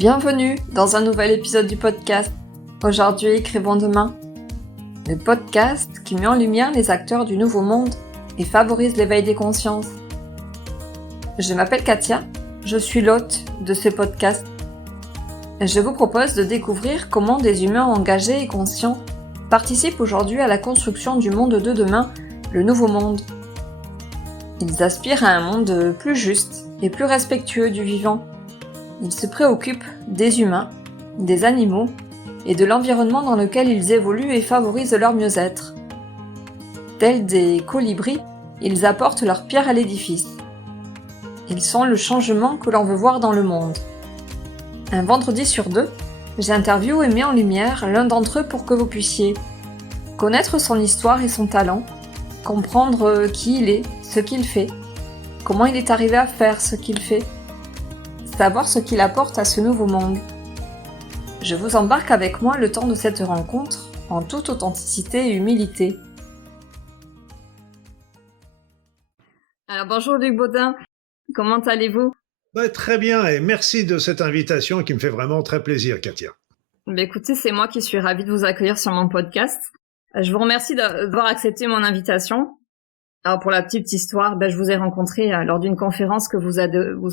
Bienvenue dans un nouvel épisode du podcast. Aujourd'hui, écrivons demain. Le podcast qui met en lumière les acteurs du nouveau monde et favorise l'éveil des consciences. Je m'appelle Katia, je suis l'hôte de ce podcast. Je vous propose de découvrir comment des humains engagés et conscients participent aujourd'hui à la construction du monde de demain, le nouveau monde. Ils aspirent à un monde plus juste et plus respectueux du vivant. Ils se préoccupent des humains, des animaux et de l'environnement dans lequel ils évoluent et favorisent leur mieux-être. Tels des colibris, ils apportent leur pierre à l'édifice. Ils sont le changement que l'on veut voir dans le monde. Un vendredi sur deux, j'interviewe et mets en lumière l'un d'entre eux pour que vous puissiez connaître son histoire et son talent, comprendre qui il est, ce qu'il fait, comment il est arrivé à faire ce qu'il fait, savoir ce qu'il apporte à ce nouveau monde. Je vous embarque avec moi le temps de cette rencontre, en toute authenticité et humilité. Alors bonjour Luc Baudin, comment allez-vous ? Très bien et merci de cette invitation qui me fait vraiment très plaisir, Katia. Écoutez, c'est moi qui suis ravie de vous accueillir sur mon podcast. Je vous remercie d'avoir accepté mon invitation. Alors pour la petite histoire, je vous ai rencontré lors d'une conférence que vous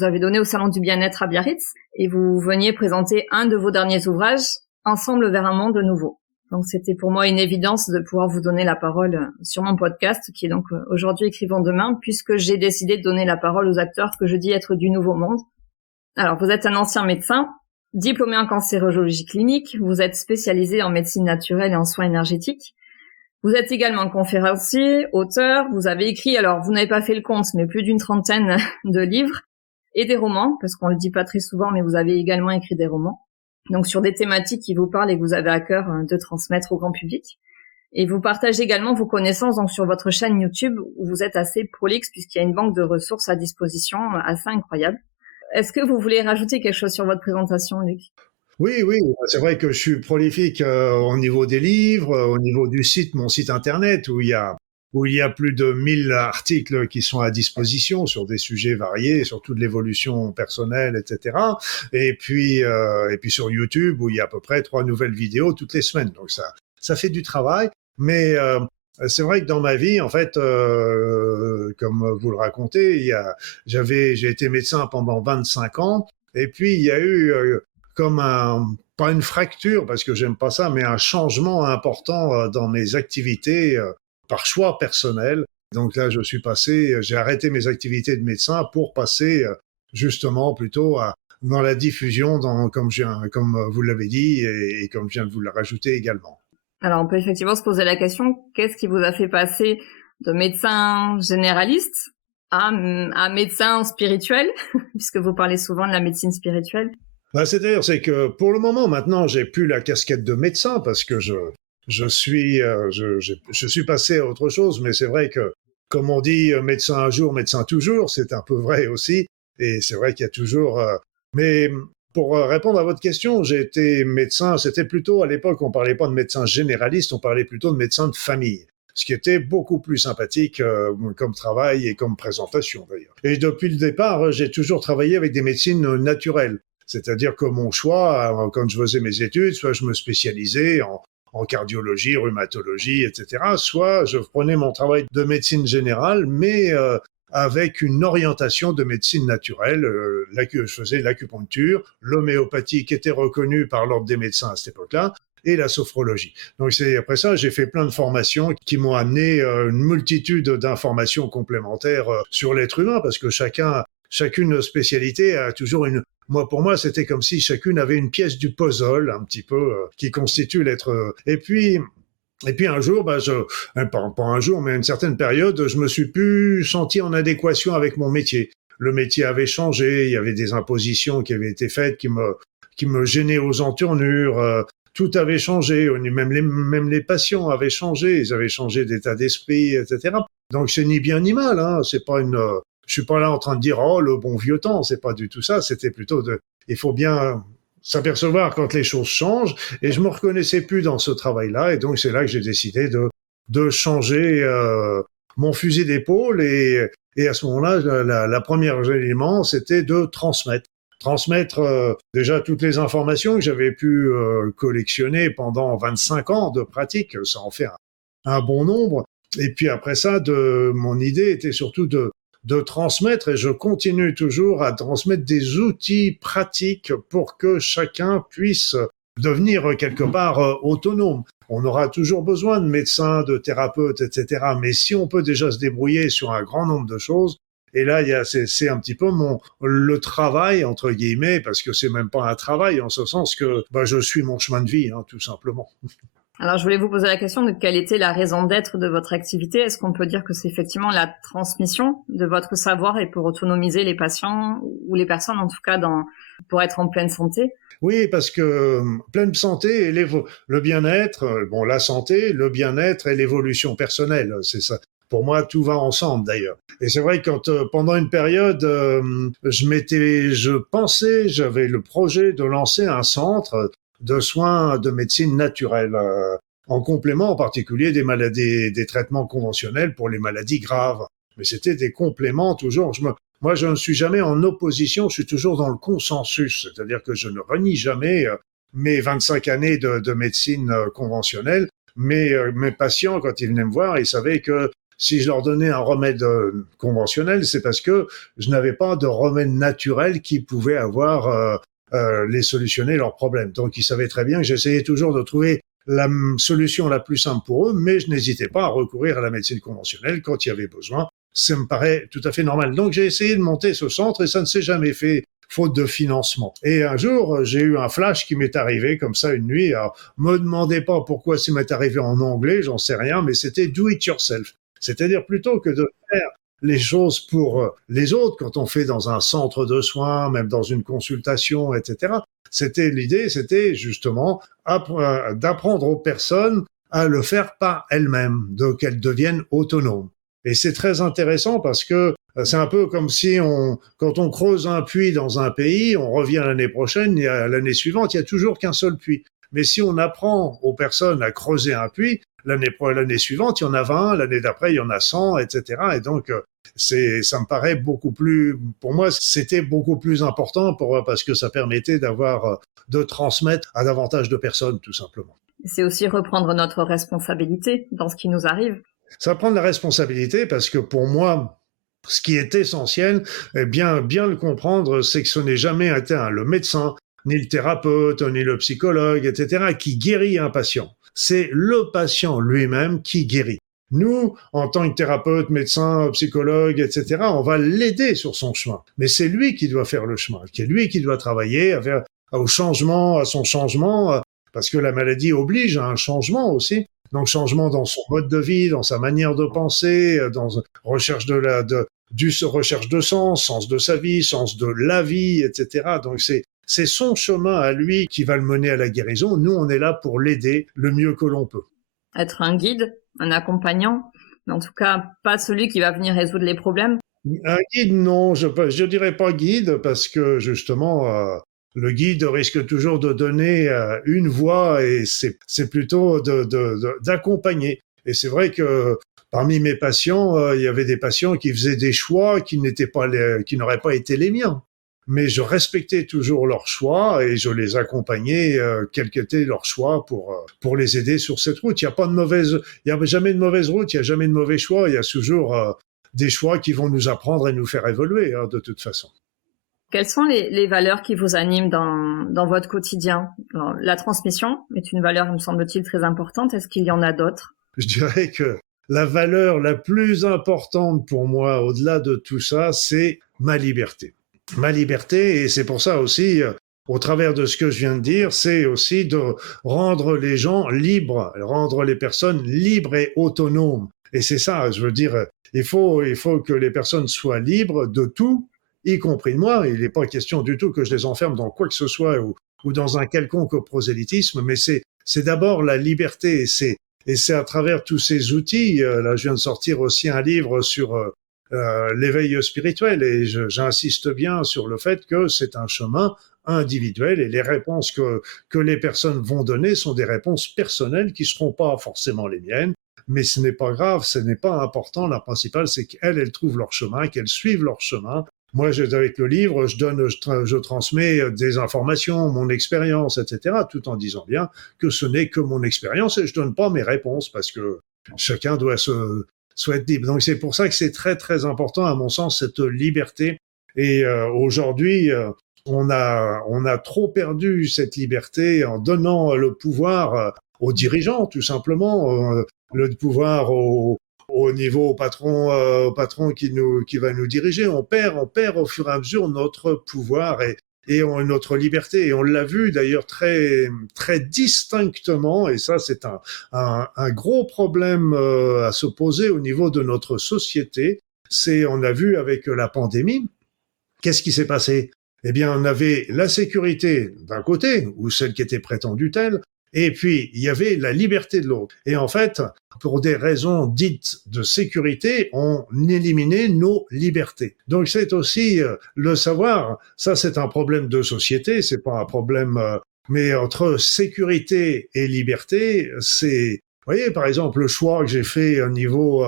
avez donnée au Salon du Bien-être à Biarritz et vous veniez présenter un de vos derniers ouvrages, Ensemble vers un monde nouveau. Donc c'était pour moi une évidence de pouvoir vous donner la parole sur mon podcast qui est donc aujourd'hui Écrivons demain puisque j'ai décidé de donner la parole aux acteurs que je dis être du nouveau monde. Alors vous êtes un ancien médecin, diplômé en cancérologie clinique, vous êtes spécialisé en médecine naturelle et en soins énergétiques. Vous êtes également conférencier, auteur, vous avez écrit, alors vous n'avez pas fait le compte, mais plus d'une trentaine de livres et des romans, parce qu'on le dit pas très souvent, mais vous avez également écrit des romans. Donc sur des thématiques qui vous parlent et que vous avez à cœur de transmettre au grand public. Et vous partagez également vos connaissances donc sur votre chaîne YouTube où vous êtes assez prolixe puisqu'il y a une banque de ressources à disposition assez incroyable. Est-ce que vous voulez rajouter quelque chose sur votre présentation, Luc ? Oui, c'est vrai que je suis prolifique au niveau des livres, au niveau du site, mon site internet, où il y a plus de 1000 articles qui sont à disposition sur des sujets variés, sur toute l'évolution personnelle, etc. Et puis sur YouTube, où il y a à peu près 3 nouvelles vidéos toutes les semaines. Donc ça fait du travail, mais c'est vrai que dans ma vie, en fait, comme vous le racontez, j'ai été médecin pendant 25 ans, et puis il y a eu comme pas une fracture, parce que j'aime pas ça, mais un changement important dans mes activités par choix personnel. Donc là, j'ai arrêté mes activités de médecin pour passer justement plutôt dans la diffusion, comme vous l'avez dit, et comme je viens de vous le rajouter également. Alors, on peut effectivement se poser la question, qu'est-ce qui vous a fait passer de médecin généraliste à médecin spirituel, puisque vous parlez souvent de la médecine spirituelle ? C'est que pour le moment, maintenant, j'ai plus la casquette de médecin parce que je suis passé à autre chose, mais c'est vrai que, comme on dit, médecin un jour, médecin toujours, c'est un peu vrai aussi, et c'est vrai qu'il y a toujours... Mais pour répondre à votre question, j'ai été médecin, c'était plutôt, à l'époque, on parlait pas de médecin généraliste, on parlait plutôt de médecin de famille, ce qui était beaucoup plus sympathique comme travail et comme présentation, d'ailleurs. Et depuis le départ, j'ai toujours travaillé avec des médecines naturelles. C'est-à-dire que mon choix, quand je faisais mes études, soit je me spécialisais en cardiologie, rhumatologie, etc., soit je prenais mon travail de médecine générale, mais avec une orientation de médecine naturelle. Je faisais l'acupuncture, l'homéopathie qui était reconnue par l'ordre des médecins à cette époque-là, et la sophrologie. Donc après ça, j'ai fait plein de formations qui m'ont amené une multitude d'informations complémentaires sur l'être humain, parce que chacune spécialité a toujours pour moi, c'était comme si chacune avait une pièce du puzzle, un petit peu, qui constitue l'être. Et puis un jour, pas un jour, mais à une certaine période, je me suis plus senti en adéquation avec mon métier. Le métier avait changé, il y avait des impositions qui avaient été faites qui me gênaient aux entournures. Tout avait changé, même les patients avaient changé, ils avaient changé d'état d'esprit, etc. Donc c'est ni bien ni mal, hein. C'est pas je suis pas là en train de dire le bon vieux temps, c'est pas du tout ça. C'était plutôt il faut bien s'apercevoir quand les choses changent. Et je me reconnaissais plus dans ce travail-là, et donc c'est là que j'ai décidé de changer mon fusil d'épaule. Et à ce moment-là, la première élément, c'était de transmettre. transmettre déjà toutes les informations que j'avais pu collectionner pendant 25 ans de pratique, ça en fait un bon nombre. Et puis après ça, mon idée était surtout de transmettre, et je continue toujours à transmettre des outils pratiques pour que chacun puisse devenir quelque part autonome. On aura toujours besoin de médecins, de thérapeutes, etc. Mais si on peut déjà se débrouiller sur un grand nombre de choses, et là, c'est un petit peu le travail, entre guillemets, parce que c'est même pas un travail, en ce sens que je suis mon chemin de vie, tout simplement. Alors, je voulais vous poser la question de quelle était la raison d'être de votre activité. Est-ce qu'on peut dire que c'est effectivement la transmission de votre savoir et pour autonomiser les patients ou les personnes, en tout cas, pour être en pleine santé? Oui, parce que pleine santé et le bien-être, la santé, le bien-être et l'évolution personnelle, c'est ça. Pour moi, tout va ensemble d'ailleurs. Et c'est vrai que quand pendant une période, j'avais le projet de lancer un centre de soins de médecine naturelle, en complément en particulier des traitements conventionnels pour les maladies graves. Mais c'était des compléments toujours. Moi, je ne suis jamais en opposition, je suis toujours dans le consensus, c'est-à-dire que je ne renie jamais mes 25 années de médecine conventionnelle. Mais mes patients, quand ils venaient me voir, ils savaient que si je leur donnais un remède conventionnel, c'est parce que je n'avais pas de remède naturel qui pouvait les solutionner leurs problèmes. Donc, ils savaient très bien que j'essayais toujours de trouver la solution la plus simple pour eux, mais je n'hésitais pas à recourir à la médecine conventionnelle quand il y avait besoin. Ça me paraît tout à fait normal. Donc, j'ai essayé de monter ce centre et ça ne s'est jamais fait, faute de financement. Et un jour, j'ai eu un flash qui m'est arrivé comme ça une nuit. Alors, me demandez pas pourquoi ça m'est arrivé en anglais, j'en sais rien, mais c'était do it yourself. C'est-à-dire plutôt que de faire les choses pour les autres, quand on fait dans un centre de soins, même dans une consultation, etc. L'idée, c'était justement d'apprendre aux personnes à le faire par elles-mêmes, qu'elles deviennent autonomes. Et c'est très intéressant parce que c'est un peu comme si quand on creuse un puits dans un pays, on revient l'année prochaine, et l'année suivante, il n'y a toujours qu'un seul puits. Mais si on apprend aux personnes à creuser un puits, l'année suivante, il y en a 20, l'année d'après, il y en a 100, etc. Et donc, ça me paraît pour moi, c'était beaucoup plus important parce que ça permettait de transmettre à davantage de personnes, tout simplement. C'est aussi reprendre notre responsabilité dans ce qui nous arrive. Ça prend de la responsabilité parce que pour moi, ce qui est essentiel, bien le comprendre, c'est que ce n'est jamais le médecin, ni le thérapeute, ni le psychologue, etc., qui guérit un patient. C'est le patient lui-même qui guérit. Nous, en tant que thérapeute, médecin, psychologue, etc., on va l'aider sur son chemin. Mais c'est lui qui doit faire le chemin, c'est lui qui doit travailler à son changement, parce que la maladie oblige à un changement aussi. Donc, changement dans son mode de vie, dans sa manière de penser, dans recherche recherche de sens de sa vie, sens de la vie, etc. Donc, c'est son chemin à lui qui va le mener à la guérison. Nous, on est là pour l'aider le mieux que l'on peut. Être un guide, un accompagnant, mais en tout cas, pas celui qui va venir résoudre les problèmes. Un guide, non, je dirais pas guide parce que justement, le guide risque toujours de donner une voie et c'est plutôt d'accompagner. Et c'est vrai que parmi mes patients, il y avait des patients qui faisaient des choix qui n'auraient pas été les miens. Mais je respectais toujours leurs choix et je les accompagnais, quel qu'était leur choix, pour les aider sur cette route. Il n'y a jamais de mauvaise route, il n'y a jamais de mauvais choix, il y a toujours des choix qui vont nous apprendre et nous faire évoluer, de toute façon. Quelles sont les valeurs qui vous animent dans votre quotidien? Alors, la transmission est une valeur, me semble-t-il, très importante. Est-ce qu'il y en a d'autres? Je dirais que la valeur la plus importante pour moi, au-delà de tout ça, c'est ma liberté. Ma liberté, et c'est pour ça aussi, au travers de ce que je viens de dire, c'est aussi de rendre les gens libres, rendre les personnes libres et autonomes. Et c'est ça, je veux dire, il faut que les personnes soient libres de tout, y compris de moi. Il n'est pas question du tout que je les enferme dans quoi que ce soit ou dans un quelconque prosélytisme, mais c'est d'abord la liberté et c'est à travers tous ces outils. Là, je viens de sortir aussi un livre sur l'éveil spirituel et j'insiste bien sur le fait que c'est un chemin individuel et les réponses que les personnes vont donner sont des réponses personnelles qui ne seront pas forcément les miennes. Mais ce n'est pas grave, ce n'est pas important. La principale, c'est qu'elles trouvent leur chemin, qu'elles suivent leur chemin. moi, avec le livre, je transmets des informations, mon expérience, etc., tout en disant bien que ce n'est que mon expérience et je donne pas mes réponses parce que chacun doit être libre. Donc c'est pour ça que c'est très très important, à mon sens, cette liberté. Et aujourd'hui, on a trop perdu cette liberté en donnant le pouvoir aux dirigeants, tout simplement, le pouvoir au niveau au patron qui va nous diriger. On perd au fur et à mesure notre pouvoir et notre liberté. Et on l'a vu d'ailleurs très très distinctement. Et ça, c'est un gros problème à se poser au niveau de notre société. On a vu avec la pandémie. Qu'est-ce qui s'est passé? Eh bien, on avait la sécurité d'un côté, ou celle qui était prétendue telle, et puis il y avait la liberté de l'autre. Et en fait, pour des raisons dites de sécurité, on éliminait nos libertés. Donc c'est aussi le savoir, ça c'est un problème de société, c'est pas un problème, mais entre sécurité et liberté, vous voyez, par exemple, le choix que j'ai fait au niveau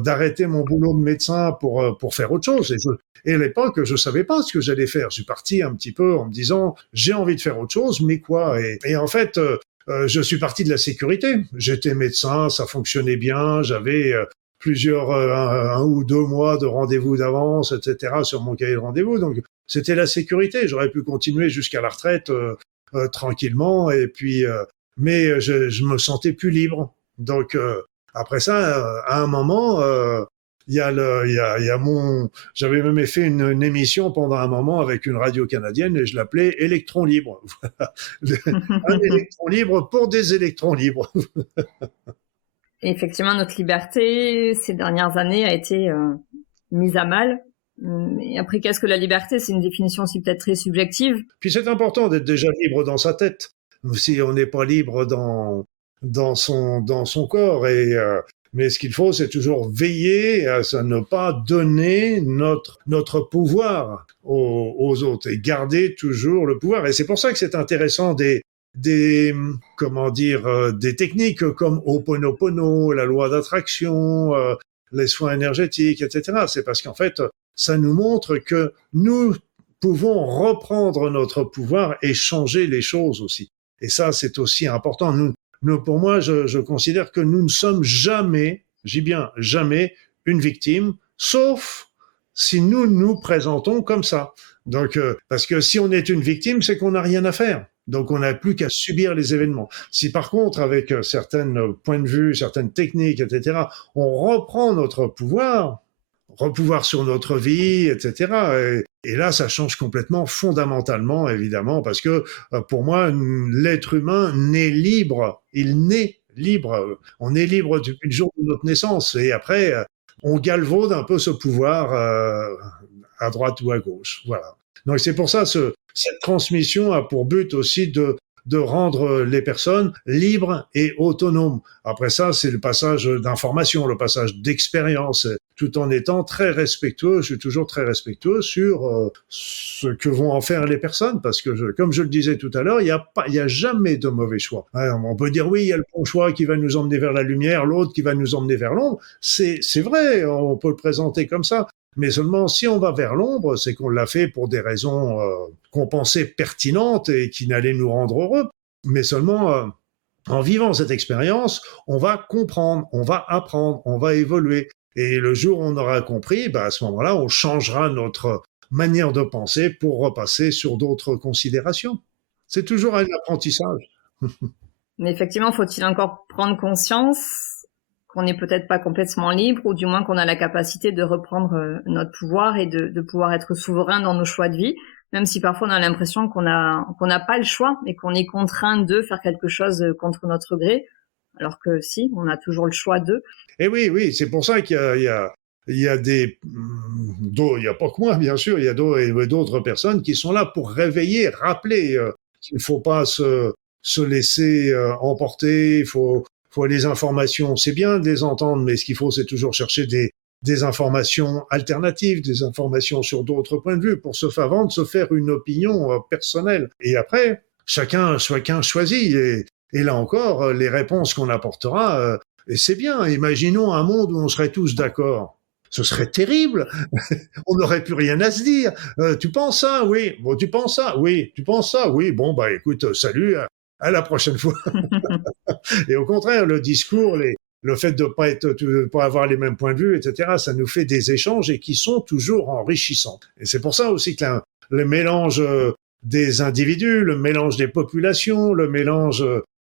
d'arrêter mon boulot de médecin pour faire autre chose. Et à l'époque, je savais pas ce que j'allais faire. Je suis parti un petit peu en me disant, j'ai envie de faire autre chose, mais quoi? Et en fait, je suis parti de la sécurité. J'étais médecin, ça fonctionnait bien, j'avais plusieurs, un ou 2 mois de rendez-vous d'avance, etc. sur mon cahier de rendez-vous. Donc, c'était la sécurité. J'aurais pu continuer jusqu'à la retraite tranquillement. Et puis, mais je me sentais plus libre. Donc, après ça, à un moment, j'avais même fait une émission pendant un moment avec une radio canadienne et je l'appelais Électron libre. Un électron libre pour des électrons libres. Et effectivement, notre liberté ces dernières années a été mise à mal. Et après, qu'est-ce que la liberté? C'est une définition aussi peut-être très subjective. Puis c'est important d'être déjà libre dans sa tête. Si on n'est pas libre dans son corps mais ce qu'il faut, c'est toujours veiller à ne pas donner notre pouvoir aux autres et garder toujours le pouvoir. Et c'est pour ça que c'est intéressant des techniques comme Ho'oponopono, la loi d'attraction, les soins énergétiques, etc. C'est parce qu'en fait, ça nous montre que nous pouvons reprendre notre pouvoir et changer les choses aussi. Et ça, c'est aussi important. Pour moi, je considère que nous ne sommes jamais, j'ai bien jamais, une victime, sauf si nous nous présentons comme ça. Donc, parce que si on est une victime, c'est qu'on n'a rien à faire. Donc, on n'a plus qu'à subir les événements. Si par contre, avec certains points de vue, certaines techniques, etc., on reprend notre pouvoir sur notre vie, etc. Et là, ça change complètement, fondamentalement, évidemment, parce que pour moi, l'être humain naît libre. Il naît libre. On est libre depuis le jour de notre naissance. Et après, on galvaude un peu ce pouvoir à droite ou à gauche. Voilà. Donc c'est pour ça, cette transmission a pour but aussi de rendre les personnes libres et autonomes. Après ça, c'est le passage d'information, le passage d'expérience, tout en étant très respectueux. Je suis toujours très respectueux sur ce que vont en faire les personnes, parce que, comme je le disais tout à l'heure, il y a jamais de mauvais choix. On peut dire oui, il y a le bon choix qui va nous emmener vers la lumière, l'autre qui va nous emmener vers l'ombre. C'est vrai, on peut le présenter comme ça. Mais seulement si on va vers l'ombre, c'est qu'on l'a fait pour des raisons qu'on pensait pertinentes et qui n'allaient nous rendre heureux. Mais seulement en vivant cette expérience, on va comprendre, on va apprendre, on va évoluer. Et le jour où on aura compris, à ce moment-là, on changera notre manière de penser pour repasser sur d'autres considérations. C'est toujours un apprentissage. Mais effectivement, faut-il encore prendre conscience qu'on n'est peut-être pas complètement libre, ou du moins qu'on a la capacité de reprendre notre pouvoir et de pouvoir être souverain dans nos choix de vie, même si parfois on a l'impression qu'on n'a pas le choix et qu'on est contraint de faire quelque chose contre notre gré, alors que si, on a toujours le choix de. Et oui, c'est pour ça qu'il y a il y a il y a pas que moi, bien sûr, il y a d'autres personnes qui sont là pour réveiller, rappeler qu'il ne faut pas se laisser emporter, il faut les informations, c'est bien de les entendre, mais ce qu'il faut, c'est toujours chercher des informations alternatives, des informations sur d'autres points de vue pour avant de se faire une opinion personnelle. Et après, chacun choisit. Et là encore, les réponses qu'on apportera, et c'est bien. Imaginons un monde où on serait tous d'accord. Ce serait terrible. On n'aurait plus rien à se dire. Tu penses ça? Oui. Bon, tu penses ça? Oui. Tu penses ça? Oui. Bon, bah écoute, salut, à la prochaine fois. Et au contraire, le discours, le fait de pas avoir les mêmes points de vue, etc., ça nous fait des échanges et qui sont toujours enrichissants. Et c'est pour ça aussi que le mélange des individus, le mélange des populations, le mélange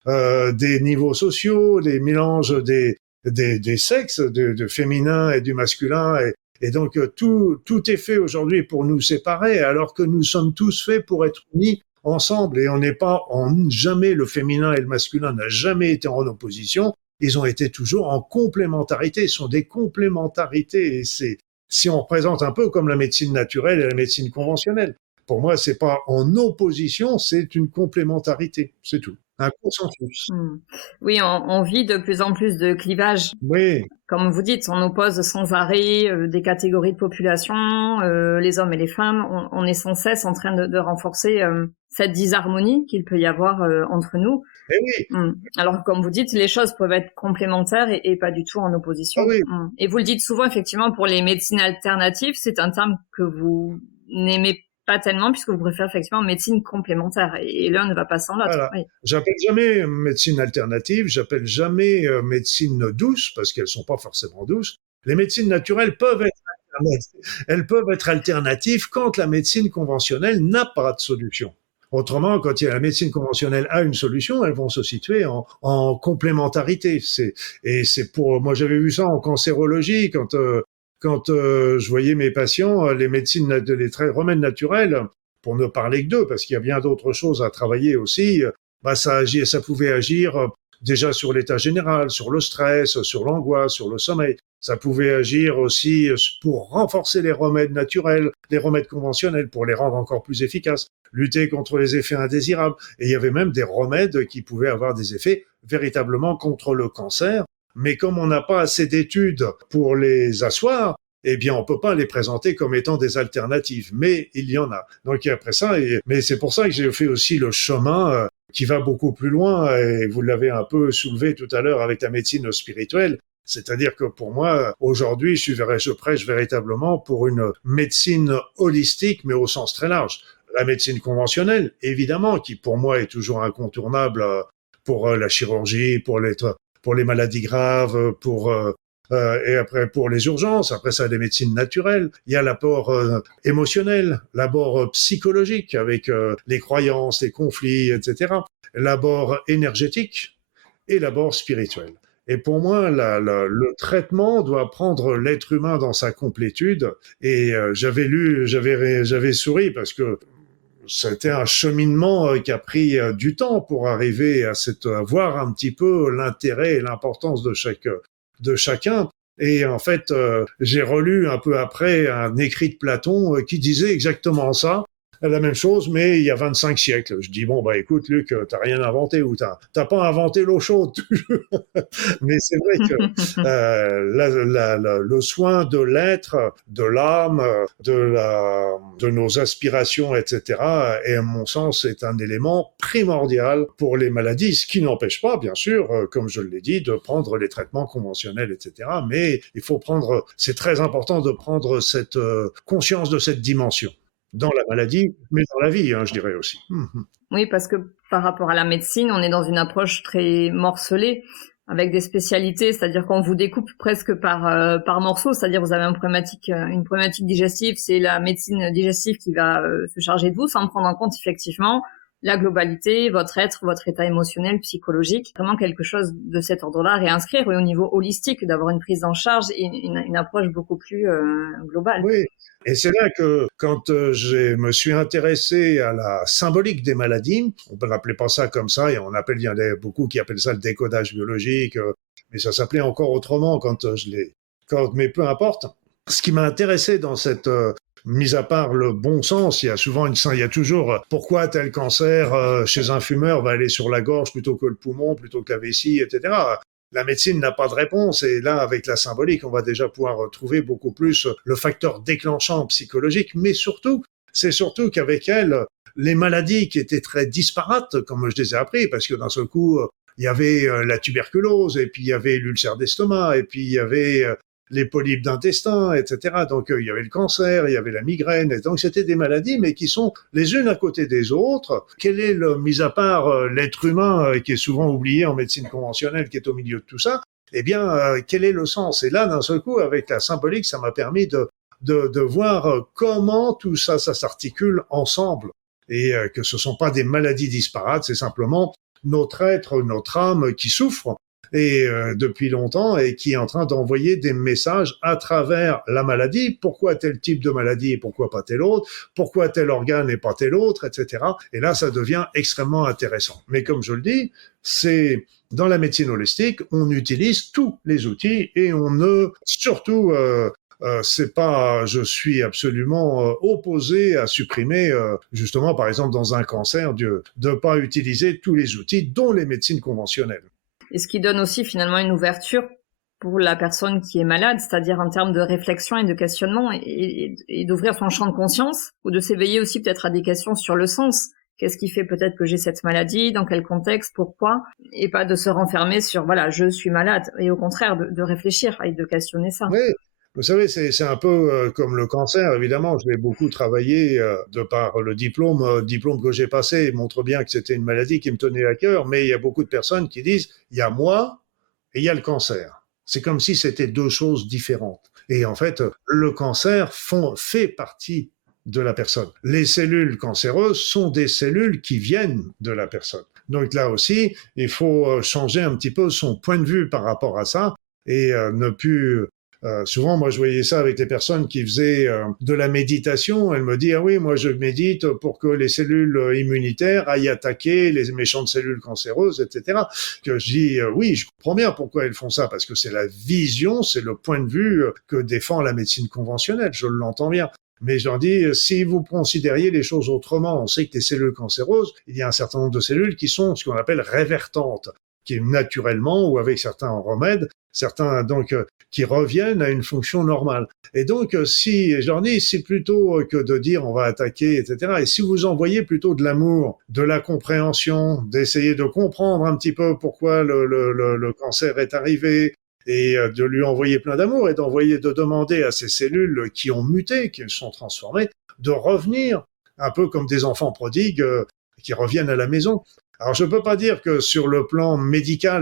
des niveaux sociaux, les mélanges des sexes, du féminin et du masculin. Et donc, tout est fait aujourd'hui pour nous séparer, alors que nous sommes tous faits pour être unis ensemble. Et on n'est pas jamais, le féminin et le masculin n'a jamais été en opposition. Ils ont été toujours en complémentarité. Ce sont des complémentarités. Et si on représente un peu comme la médecine naturelle et la médecine conventionnelle. Pour moi, c'est pas en opposition, c'est une complémentarité. C'est tout. Un consensus. Oui, on vit de plus en plus de clivages. Oui. Comme vous dites, on oppose sans arrêt des catégories de population, les hommes et les femmes. On est sans cesse en train de renforcer cette disharmonie qu'il peut y avoir entre nous. Eh oui. Alors, comme vous dites, les choses peuvent être complémentaires et pas du tout en opposition. Ah oui. Et vous le dites souvent, effectivement, pour les médecines alternatives, c'est un terme que vous n'aimez pas tellement, puisque vous préférez effectivement médecine complémentaire, et l'un ne va pas sans l'autre. Voilà. Oui. J'appelle jamais médecine alternative, j'appelle jamais médecine douce, parce qu'elles sont pas forcément douces. Les médecines naturelles elles peuvent être alternatives quand la médecine conventionnelle n'a pas de solution. Autrement, quand la médecine conventionnelle a une solution, elles vont se situer en complémentarité. Moi, j'avais vu ça en cancérologie quand je voyais mes patients, les remèdes naturels, pour ne parler que d'eux, parce qu'il y a bien d'autres choses à travailler aussi, ça pouvait agir déjà sur l'état général, sur le stress, sur l'angoisse, sur le sommeil. Ça pouvait agir aussi pour renforcer les remèdes naturels, les remèdes conventionnels, pour les rendre encore plus efficaces, lutter contre les effets indésirables. Et il y avait même des remèdes qui pouvaient avoir des effets véritablement contre le cancer. Mais comme on n'a pas assez d'études pour les asseoir, eh bien, on peut pas les présenter comme étant des alternatives. Mais il y en a. Donc après ça, mais c'est pour ça que j'ai fait aussi le chemin qui va beaucoup plus loin. Et vous l'avez un peu soulevé tout à l'heure avec la médecine spirituelle. C'est-à-dire que pour moi, aujourd'hui, je prêche véritablement pour une médecine holistique, mais au sens très large. La médecine conventionnelle, évidemment, qui pour moi est toujours incontournable pour la chirurgie, pour les maladies graves, et après pour les urgences. Après ça, les médecines naturelles. Il y a l'apport émotionnel, l'apport psychologique avec les croyances, les conflits, etc. L'apport énergétique et l'apport spirituel. Et pour moi, le traitement doit prendre l'être humain dans sa complétude. Et j'avais souri parce que c'était un cheminement qui a pris du temps pour arriver à voir un petit peu l'intérêt et l'importance de chacun. Et en fait, j'ai relu un peu après un écrit de Platon qui disait exactement ça, la même chose, mais il y a 25 siècles. Je dis, bon, bah écoute, Luc, t'as rien inventé ou t'as pas inventé l'eau chaude. Mais c'est vrai que le soin de l'être, de l'âme, de nos aspirations, etc., et à mon sens, est un élément primordial pour les maladies, ce qui n'empêche pas, bien sûr, comme je l'ai dit, de prendre les traitements conventionnels, etc. Mais c'est très important de prendre cette conscience de cette dimension. Dans la maladie, mais dans la vie, je dirais aussi. Oui, parce que par rapport à la médecine, on est dans une approche très morcelée, avec des spécialités, c'est-à-dire qu'on vous découpe presque par morceaux, c'est-à-dire vous avez une problématique digestive, c'est la médecine digestive qui va se charger de vous, sans prendre en compte effectivement la globalité, votre être, votre état émotionnel, psychologique, vraiment quelque chose de cet ordre-là, réinscrire au niveau holistique, d'avoir une prise en charge et une approche beaucoup plus globale. Oui, et c'est là que quand je me suis intéressé à la symbolique des maladies, on n'appelait pas ça comme ça, et il y en a beaucoup qui appellent ça le décodage biologique, mais ça s'appelait encore autrement mais peu importe. Ce qui m'a intéressé dans cette mis à part le bon sens, il y a toujours pourquoi tel cancer chez un fumeur va aller sur la gorge plutôt que le poumon, plutôt que la vessie, etc. La médecine n'a pas de réponse et là, avec la symbolique, on va déjà pouvoir trouver beaucoup plus le facteur déclenchant psychologique, mais c'est surtout qu'avec elle, les maladies qui étaient très disparates, comme je les ai appris, parce que d'un seul coup, il y avait la tuberculose, et puis il y avait l'ulcère d'estomac, et puis il y avait les polypes d'intestin, etc. Donc il y avait le cancer, il y avait la migraine, et donc c'était des maladies, mais qui sont les unes à côté des autres. Quel est mis à part l'être humain qui est souvent oublié en médecine conventionnelle, qui est au milieu de tout ça, eh bien, quel est le sens? Et là, d'un seul coup, avec la symbolique, ça m'a permis de voir comment tout ça, ça s'articule ensemble. Et que ce ne sont pas des maladies disparates, c'est simplement notre être, notre âme qui souffre et depuis longtemps et qui est en train d'envoyer des messages à travers la maladie. Pourquoi tel type de maladie et pourquoi pas tel autre? Pourquoi tel organe et pas tel autre, etc. Et là, ça devient extrêmement intéressant. Mais comme je le dis, c'est dans la médecine holistique, on utilise tous les outils et on ne, surtout, c'est pas, je suis absolument opposé à supprimer, justement, par exemple, dans un cancer, de pas utiliser tous les outils, dont les médecines conventionnelles. Et ce qui donne aussi finalement une ouverture pour la personne qui est malade, c'est-à-dire en termes de réflexion et de questionnement, et d'ouvrir son champ de conscience, ou de s'éveiller aussi peut-être à des questions sur le sens. Qu'est-ce qui fait peut-être que j'ai cette maladie? Dans quel contexte? Pourquoi? Et pas de se renfermer sur, voilà, je suis malade. Et au contraire, de réfléchir et de questionner ça. Oui. Vous savez, c'est un peu comme le cancer, évidemment. Je l'ai beaucoup travaillé de par le diplôme que j'ai passé montre bien que c'était une maladie qui me tenait à cœur, mais il y a beaucoup de personnes qui disent, il y a moi et il y a le cancer. C'est comme si c'était deux choses différentes. Et en fait, le cancer fait partie de la personne. Les cellules cancéreuses sont des cellules qui viennent de la personne. Donc là aussi, il faut changer un petit peu son point de vue par rapport à ça et ne plus... souvent, moi, je voyais ça avec les personnes qui faisaient de la méditation. Elles me disent, ah oui, moi, je médite pour que les cellules immunitaires aillent attaquer les méchantes cellules cancéreuses, etc. Que je dis, oui, je comprends bien pourquoi elles font ça, parce que c'est la vision, c'est le point de vue que défend la médecine conventionnelle. Je l'entends bien. Mais je leur dis, si vous considériez les choses autrement, on sait que les cellules cancéreuses, il y a un certain nombre de cellules qui sont ce qu'on appelle révertantes, qui naturellement ou avec certains remèdes, certains donc qui reviennent à une fonction normale. Et donc, si, je leur dis, c'est plutôt que de dire on va attaquer, etc. Et si vous envoyez plutôt de l'amour, de la compréhension, d'essayer de comprendre un petit peu pourquoi le cancer est arrivé, et de lui envoyer plein d'amour et de demander à ces cellules qui ont muté, qui sont transformées, de revenir un peu comme des enfants prodigues qui reviennent à la maison. Alors, je ne peux pas dire que sur le plan médical,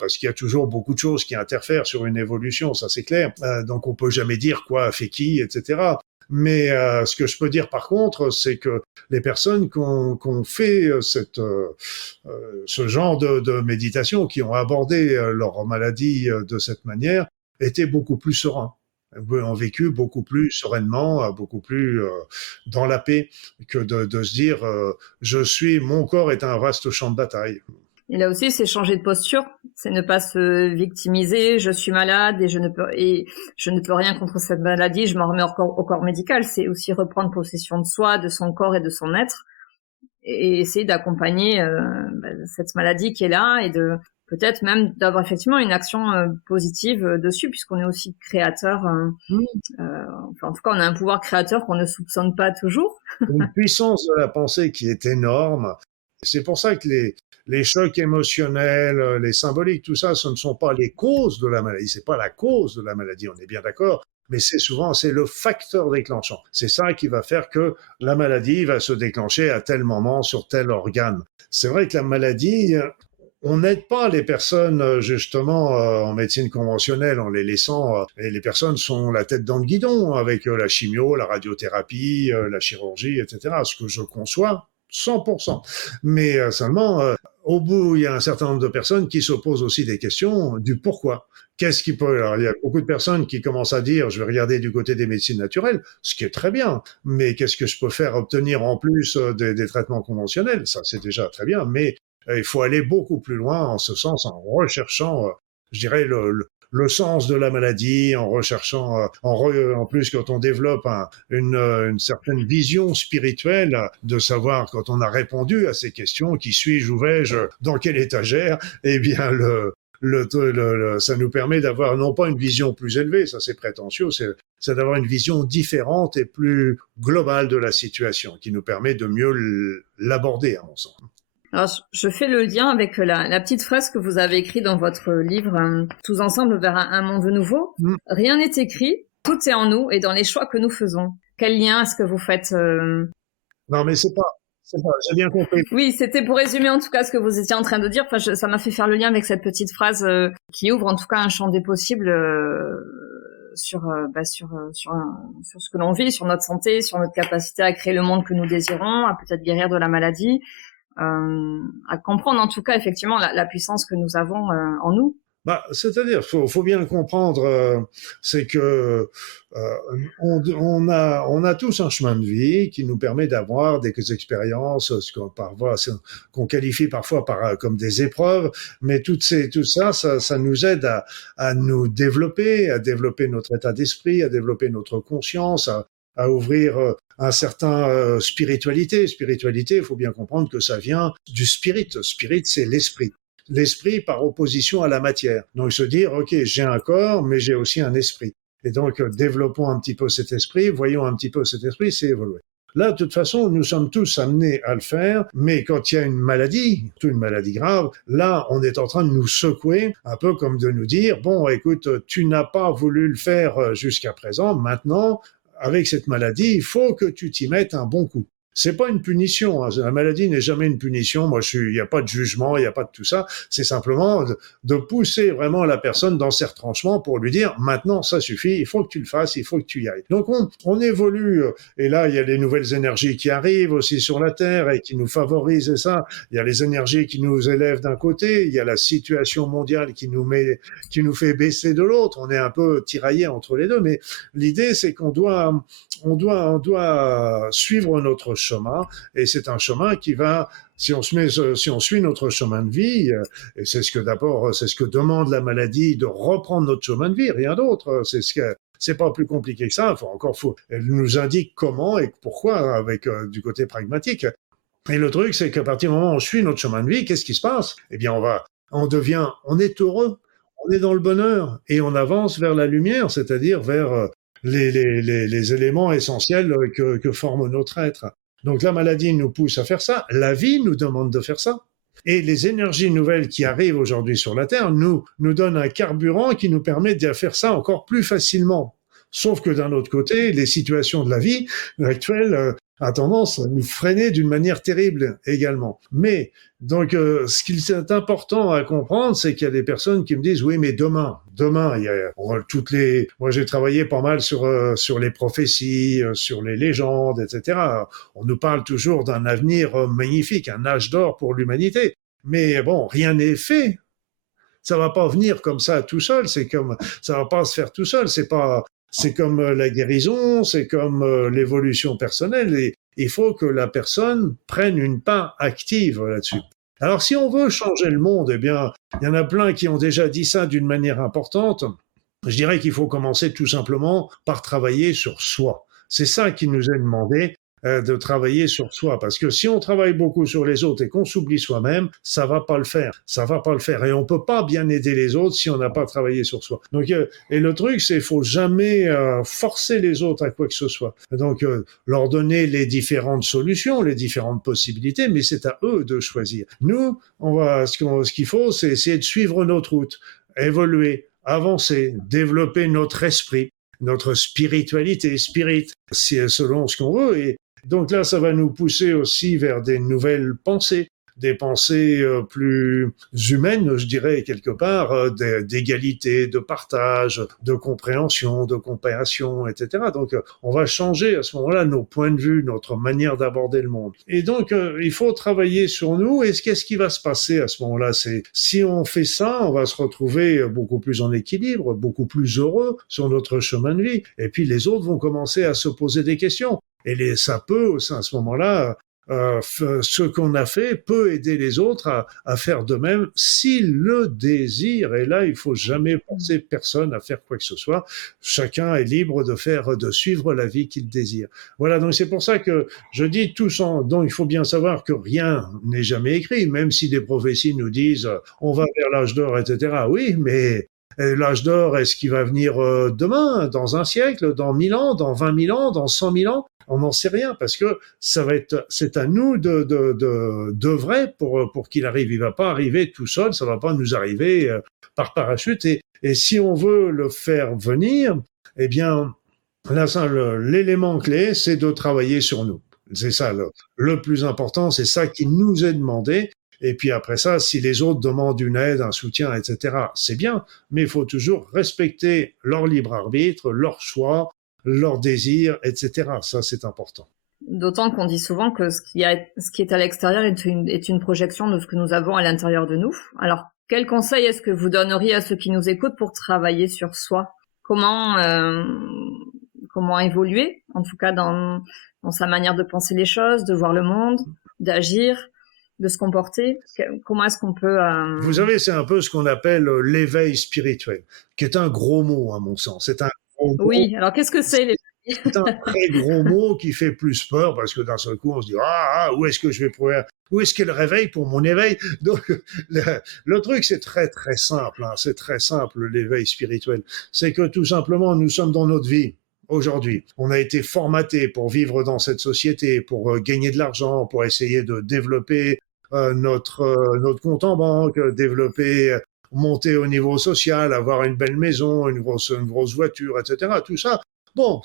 parce qu'il y a toujours beaucoup de choses qui interfèrent sur une évolution, ça c'est clair. Donc, on peut jamais dire quoi a fait qui, etc. Mais ce que je peux dire par contre, c'est que les personnes qui ont fait ce genre de méditation, qui ont abordé leur maladie de cette manière, étaient beaucoup plus sereins, ont vécu beaucoup plus sereinement, beaucoup plus dans la paix, que de se dire mon corps est un vaste champ de bataille. Et là aussi, c'est changer de posture, c'est ne pas se victimiser, je suis malade et je ne peux rien contre cette maladie, je m'en remets au corps médical. C'est aussi reprendre possession de soi, de son corps et de son être, et essayer d'accompagner cette maladie qui est là, et de peut-être même d'avoir effectivement une action positive dessus, puisqu'on est aussi créateur. En tout cas, on a un pouvoir créateur qu'on ne soupçonne pas toujours. Une puissance de la pensée qui est énorme. C'est pour ça que les chocs émotionnels, les symboliques, tout ça, ce ne sont pas les causes de la maladie. C'est pas la cause de la maladie, on est bien d'accord. Mais c'est le facteur déclenchant. C'est ça qui va faire que la maladie va se déclencher à tel moment sur tel organe. C'est vrai que la maladie, on n'aide pas les personnes justement en médecine conventionnelle en les laissant. Et les personnes sont la tête dans le guidon avec la chimio, la radiothérapie, la chirurgie, etc. Ce que je conçois 100%. Mais seulement, au bout, il y a un certain nombre de personnes qui se posent aussi des questions du pourquoi. Qu'est-ce qui peut... Alors, il y a beaucoup de personnes qui commencent à dire, je vais regarder du côté des médecines naturelles, ce qui est très bien, mais qu'est-ce que je peux faire obtenir en plus des traitements conventionnels? Ça, c'est déjà très bien, mais il faut aller beaucoup plus loin en ce sens, en recherchant, je dirais, le sens de la maladie, en recherchant, en plus quand on développe une certaine vision spirituelle, de savoir quand on a répondu à ces questions, qui suis-je, où vais-je, dans quelle étagère, eh bien ça nous permet d'avoir non pas une vision plus élevée, ça c'est prétentieux, c'est d'avoir une vision différente et plus globale de la situation, qui nous permet de mieux l'aborder à mon sens. Alors, je fais le lien avec la petite phrase que vous avez écrite dans votre livre, Tous ensemble vers un monde nouveau. Rien n'est écrit, tout est en nous et dans les choix que nous faisons. Quel lien est-ce que vous faites Non, mais c'est pas, j'ai bien compris. Oui, c'était pour résumer en tout cas ce que vous étiez en train de dire. Enfin, ça m'a fait faire le lien avec cette petite phrase qui ouvre en tout cas un champ des possibles sur ce que l'on vit, sur notre santé, sur notre capacité à créer le monde que nous désirons, à peut-être guérir de la maladie, à comprendre en tout cas effectivement la puissance que nous avons en nous. C'est-à-dire, faut bien le comprendre, c'est que on a tous un chemin de vie qui nous permet d'avoir des expériences, qu'on qualifie parfois comme des épreuves, mais tout ça nous aide à nous développer, à développer notre état d'esprit, à développer notre conscience, à ouvrir un certain spiritualité. Spiritualité, il faut bien comprendre que ça vient du spirit. Spirit, c'est l'esprit. L'esprit par opposition à la matière. Donc se dire, ok, j'ai un corps, mais j'ai aussi un esprit. Et donc développons un petit peu cet esprit, voyons un petit peu cet esprit, c'est évoluer. Là, de toute façon, nous sommes tous amenés à le faire, mais quand il y a une maladie grave, là, on est en train de nous secouer, un peu comme de nous dire, bon, écoute, tu n'as pas voulu le faire jusqu'à présent, maintenant, avec cette maladie, il faut que tu t'y mettes un bon coup. C'est pas une punition, hein. La maladie n'est jamais une punition. Il n'y a pas de jugement, il n'y a pas de tout ça. C'est simplement de pousser vraiment la personne dans ses retranchements pour lui dire, maintenant, ça suffit, il faut que tu le fasses, il faut que tu y ailles. Donc, on évolue. Et là, il y a les nouvelles énergies qui arrivent aussi sur la Terre et qui nous favorisent et ça. Il y a les énergies qui nous élèvent d'un côté. Il y a la situation mondiale qui nous fait baisser de l'autre. On est un peu tiraillé entre les deux. Mais l'idée, c'est qu'on doit suivre notre chemin, et c'est un chemin qui va, si on suit notre chemin de vie, et c'est ce que demande la maladie, de reprendre notre chemin de vie, rien d'autre. C'est pas plus compliqué que ça. Elle nous indique comment et pourquoi avec du côté pragmatique. Et le truc, c'est qu'à partir du moment où on suit notre chemin de vie, qu'est-ce qui se passe? Eh bien, on est heureux, on est dans le bonheur et on avance vers la lumière, c'est-à-dire vers les éléments essentiels que forme notre être. Donc la maladie nous pousse à faire ça, la vie nous demande de faire ça. Et les énergies nouvelles qui arrivent aujourd'hui sur la Terre nous donnent un carburant qui nous permet de faire ça encore plus facilement. Sauf que d'un autre côté, les situations de la vie actuelle a tendance à nous freiner d'une manière terrible également. Mais donc, ce qui est important à comprendre, c'est qu'il y a des personnes qui me disent, oui, mais demain, il y a moi j'ai travaillé pas mal sur les prophéties, sur les légendes, etc. On nous parle toujours d'un avenir magnifique, un âge d'or pour l'humanité. Mais bon, rien n'est fait. Ça va pas venir comme ça tout seul. Ça va pas se faire tout seul. C'est comme la guérison, c'est comme l'évolution personnelle. Et il faut que la personne prenne une part active là-dessus. Alors, si on veut changer le monde, eh bien, il y en a plein qui ont déjà dit ça d'une manière importante. Je dirais qu'il faut commencer tout simplement par travailler sur soi. C'est ça qui nous est demandé, de travailler sur soi. Parce que si on travaille beaucoup sur les autres et qu'on s'oublie soi-même, ça va pas le faire. Ça va pas le faire. Et on peut pas bien aider les autres si on n'a pas travaillé sur soi. Donc, et le truc, c'est qu'il faut jamais forcer les autres à quoi que ce soit. Donc, leur donner les différentes solutions, les différentes possibilités, mais c'est à eux de choisir. Nous, ce qu'il faut, c'est essayer de suivre notre route, évoluer, avancer, développer notre esprit, notre spiritualité, c'est selon ce qu'on veut. Et donc là, ça va nous pousser aussi vers des nouvelles pensées, des pensées plus humaines, je dirais, quelque part, d'égalité, de partage, de compréhension, de compassion, etc. Donc, on va changer à ce moment-là nos points de vue, notre manière d'aborder le monde. Et donc, il faut travailler sur nous. Et qu'est-ce qui va se passer à ce moment-là? C'est si on fait ça, on va se retrouver beaucoup plus en équilibre, beaucoup plus heureux sur notre chemin de vie. Et puis, les autres vont commencer à se poser des questions. Et ça peut, à ce moment-là, ce qu'on a fait peut aider les autres à faire de même s'ils le désirent. Et là, il faut jamais forcer personne à faire quoi que ce soit. Chacun est libre de suivre la vie qu'il désire. Voilà, donc c'est pour ça que je dis donc il faut bien savoir que rien n'est jamais écrit, même si des prophéties nous disent on va vers l'âge d'or, etc. Oui, mais l'âge d'or, est-ce qu'il va venir demain, dans un siècle, dans 1000 ans, dans 20 000 ans, dans 100 000 ans? On n'en sait rien parce que c'est à nous d'œuvrer pour qu'il arrive. Il va pas arriver tout seul, ça va pas nous arriver par parachute. Et si on veut le faire venir, eh bien, là, l'élément clé, c'est de travailler sur nous. C'est ça le plus important, c'est ça qui nous est demandé. Et puis après ça, si les autres demandent une aide, un soutien, etc., c'est bien, mais il faut toujours respecter leur libre arbitre, leur choix, leurs désirs, etc. Ça, c'est important. D'autant qu'on dit souvent que ce qui est à l'extérieur est une projection de ce que nous avons à l'intérieur de nous. Alors, quel conseil est-ce que vous donneriez à ceux qui nous écoutent pour travailler sur soi ? Comment évoluer, en tout cas dans sa manière de penser les choses, de voir le monde, d'agir, de se comporter. Comment est-ce qu'on peut... Vous savez, c'est un peu ce qu'on appelle l'éveil spirituel, qui est un gros mot à mon sens. C'est un gros mot. Oui, alors qu'est-ce que c'est C'est un très gros mot qui fait plus peur parce que d'un seul coup, on se dit où est-ce que je vais pouvoir, où est-ce qu'il y a le réveil pour mon éveil? Donc, le truc, c'est très, très simple. Hein, c'est très simple, l'éveil spirituel. C'est que tout simplement, nous sommes dans notre vie. Aujourd'hui, on a été formaté pour vivre dans cette société, pour gagner de l'argent, pour essayer de développer notre compte en banque, monter au niveau social, avoir une belle maison, une grosse voiture, etc. Tout ça, bon,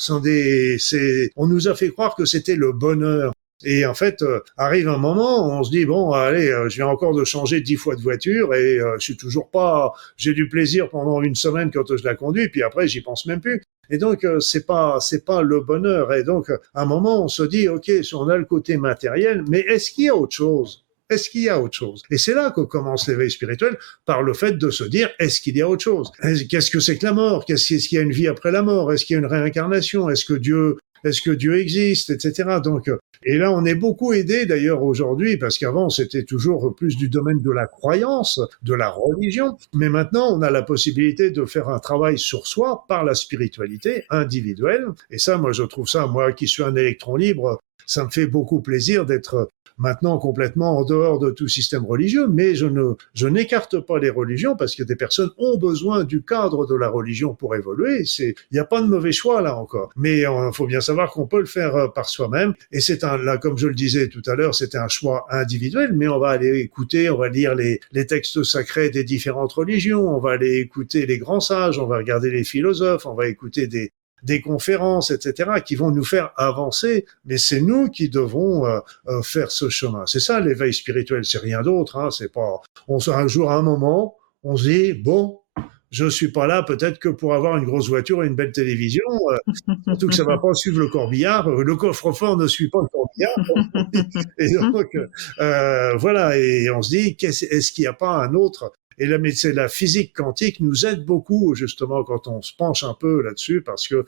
on nous a fait croire que c'était le bonheur. Et en fait, arrive un moment où on se dit, bon, allez, je viens encore de changer 10 fois de voiture et je suis toujours pas, j'ai du plaisir pendant une semaine quand je la conduis, puis après, j'y pense même plus. Et donc, c'est pas le bonheur. Et donc, à un moment, on se dit, OK, on a le côté matériel, mais est-ce qu'il y a autre chose? Est-ce qu'il y a autre chose? Et c'est là que commence l'éveil spirituel, par le fait de se dire, est-ce qu'il y a autre chose? Qu'est-ce que c'est que la mort? Est-ce qu'il y a une vie après la mort? Est-ce qu'il y a une réincarnation? Est-ce que Dieu existe, etc. Donc, et là, on est beaucoup aidé d'ailleurs aujourd'hui, parce qu'avant, c'était toujours plus du domaine de la croyance, de la religion. Mais maintenant, on a la possibilité de faire un travail sur soi par la spiritualité individuelle. Et ça, moi, je trouve ça, moi qui suis un électron libre, ça me fait beaucoup plaisir d'être maintenant complètement en dehors de tout système religieux, mais je n'écarte pas les religions parce que des personnes ont besoin du cadre de la religion pour évoluer. Il n'y a pas de mauvais choix là encore. Mais il faut bien savoir qu'on peut le faire par soi-même. Et là, comme je le disais tout à l'heure, c'était un choix individuel, mais on va aller écouter, on va lire les textes sacrés des différentes religions, on va aller écouter les grands sages, on va regarder les philosophes, on va écouter des conférences, etc., qui vont nous faire avancer, mais c'est nous qui devons faire ce chemin. C'est ça l'éveil spirituel, c'est rien d'autre. Hein, c'est pas. Un jour, à un moment, on se dit bon, je suis pas là peut-être que pour avoir une grosse voiture et une belle télévision. Surtout que ça va pas suivre le corbillard. Le coffre-fort ne suit pas le corbillard. Et donc voilà. Et on se dit est-ce qu'il n'y a pas un autre? Et la physique quantique nous aide beaucoup, justement, quand on se penche un peu là-dessus, parce que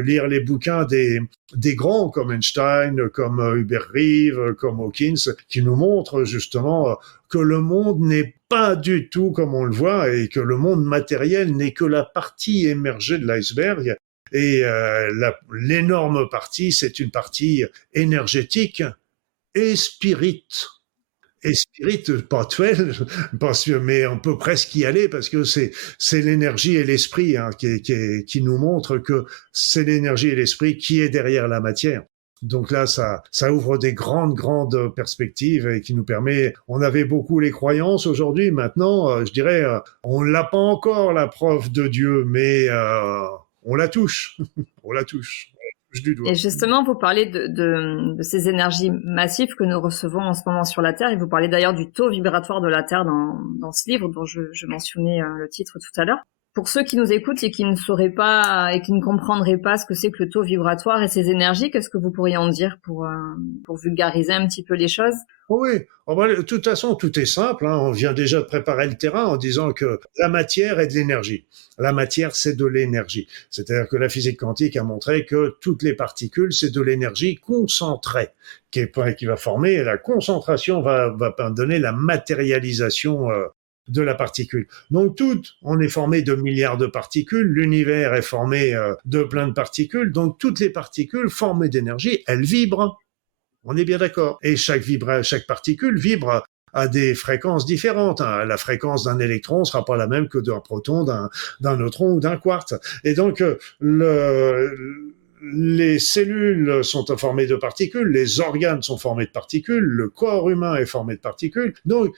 lire les bouquins des grands comme Einstein, comme Hubert Reeves, comme Hawkins, qui nous montrent justement que le monde n'est pas du tout comme on le voit et que le monde matériel n'est que la partie émergée de l'iceberg. Et l'énorme partie, c'est une partie énergétique et spirituelle. Et spirituel, mais on peut presque y aller parce que c'est l'énergie et l'esprit hein, qui nous montre que c'est l'énergie et l'esprit qui est derrière la matière. Donc là, ça ouvre des grandes perspectives et qui nous permet. On avait beaucoup les croyances aujourd'hui. Maintenant, je dirais, on l'a pas encore la preuve de Dieu, mais on la touche, on la touche. Et justement, vous parlez de ces énergies massives que nous recevons en ce moment sur la Terre, et vous parlez d'ailleurs du taux vibratoire de la Terre dans ce livre dont je mentionnais le titre tout à l'heure. Pour ceux qui nous écoutent et qui ne sauraient pas et qui ne comprendraient pas ce que c'est que le taux vibratoire et ces énergies, qu'est-ce que vous pourriez en dire pour vulgariser un petit peu les choses? Oui, de toute façon, tout est simple. Hein. On vient déjà de préparer le terrain en disant que la matière est de l'énergie. La matière, c'est de l'énergie. C'est-à-dire que la physique quantique a montré que toutes les particules, c'est de l'énergie concentrée qui va former. Et la concentration va donner la matérialisation de la particule. Donc on est formé de milliards de particules, l'univers est formé de plein de particules, donc toutes les particules formées d'énergie, elles vibrent. On est bien d'accord. Et chaque particule vibre à des fréquences différentes. Hein. La fréquence d'un électron sera pas la même que d'un proton, d'un neutron ou d'un quark. Et donc les cellules sont formées de particules, les organes sont formés de particules, le corps humain est formé de particules. Donc,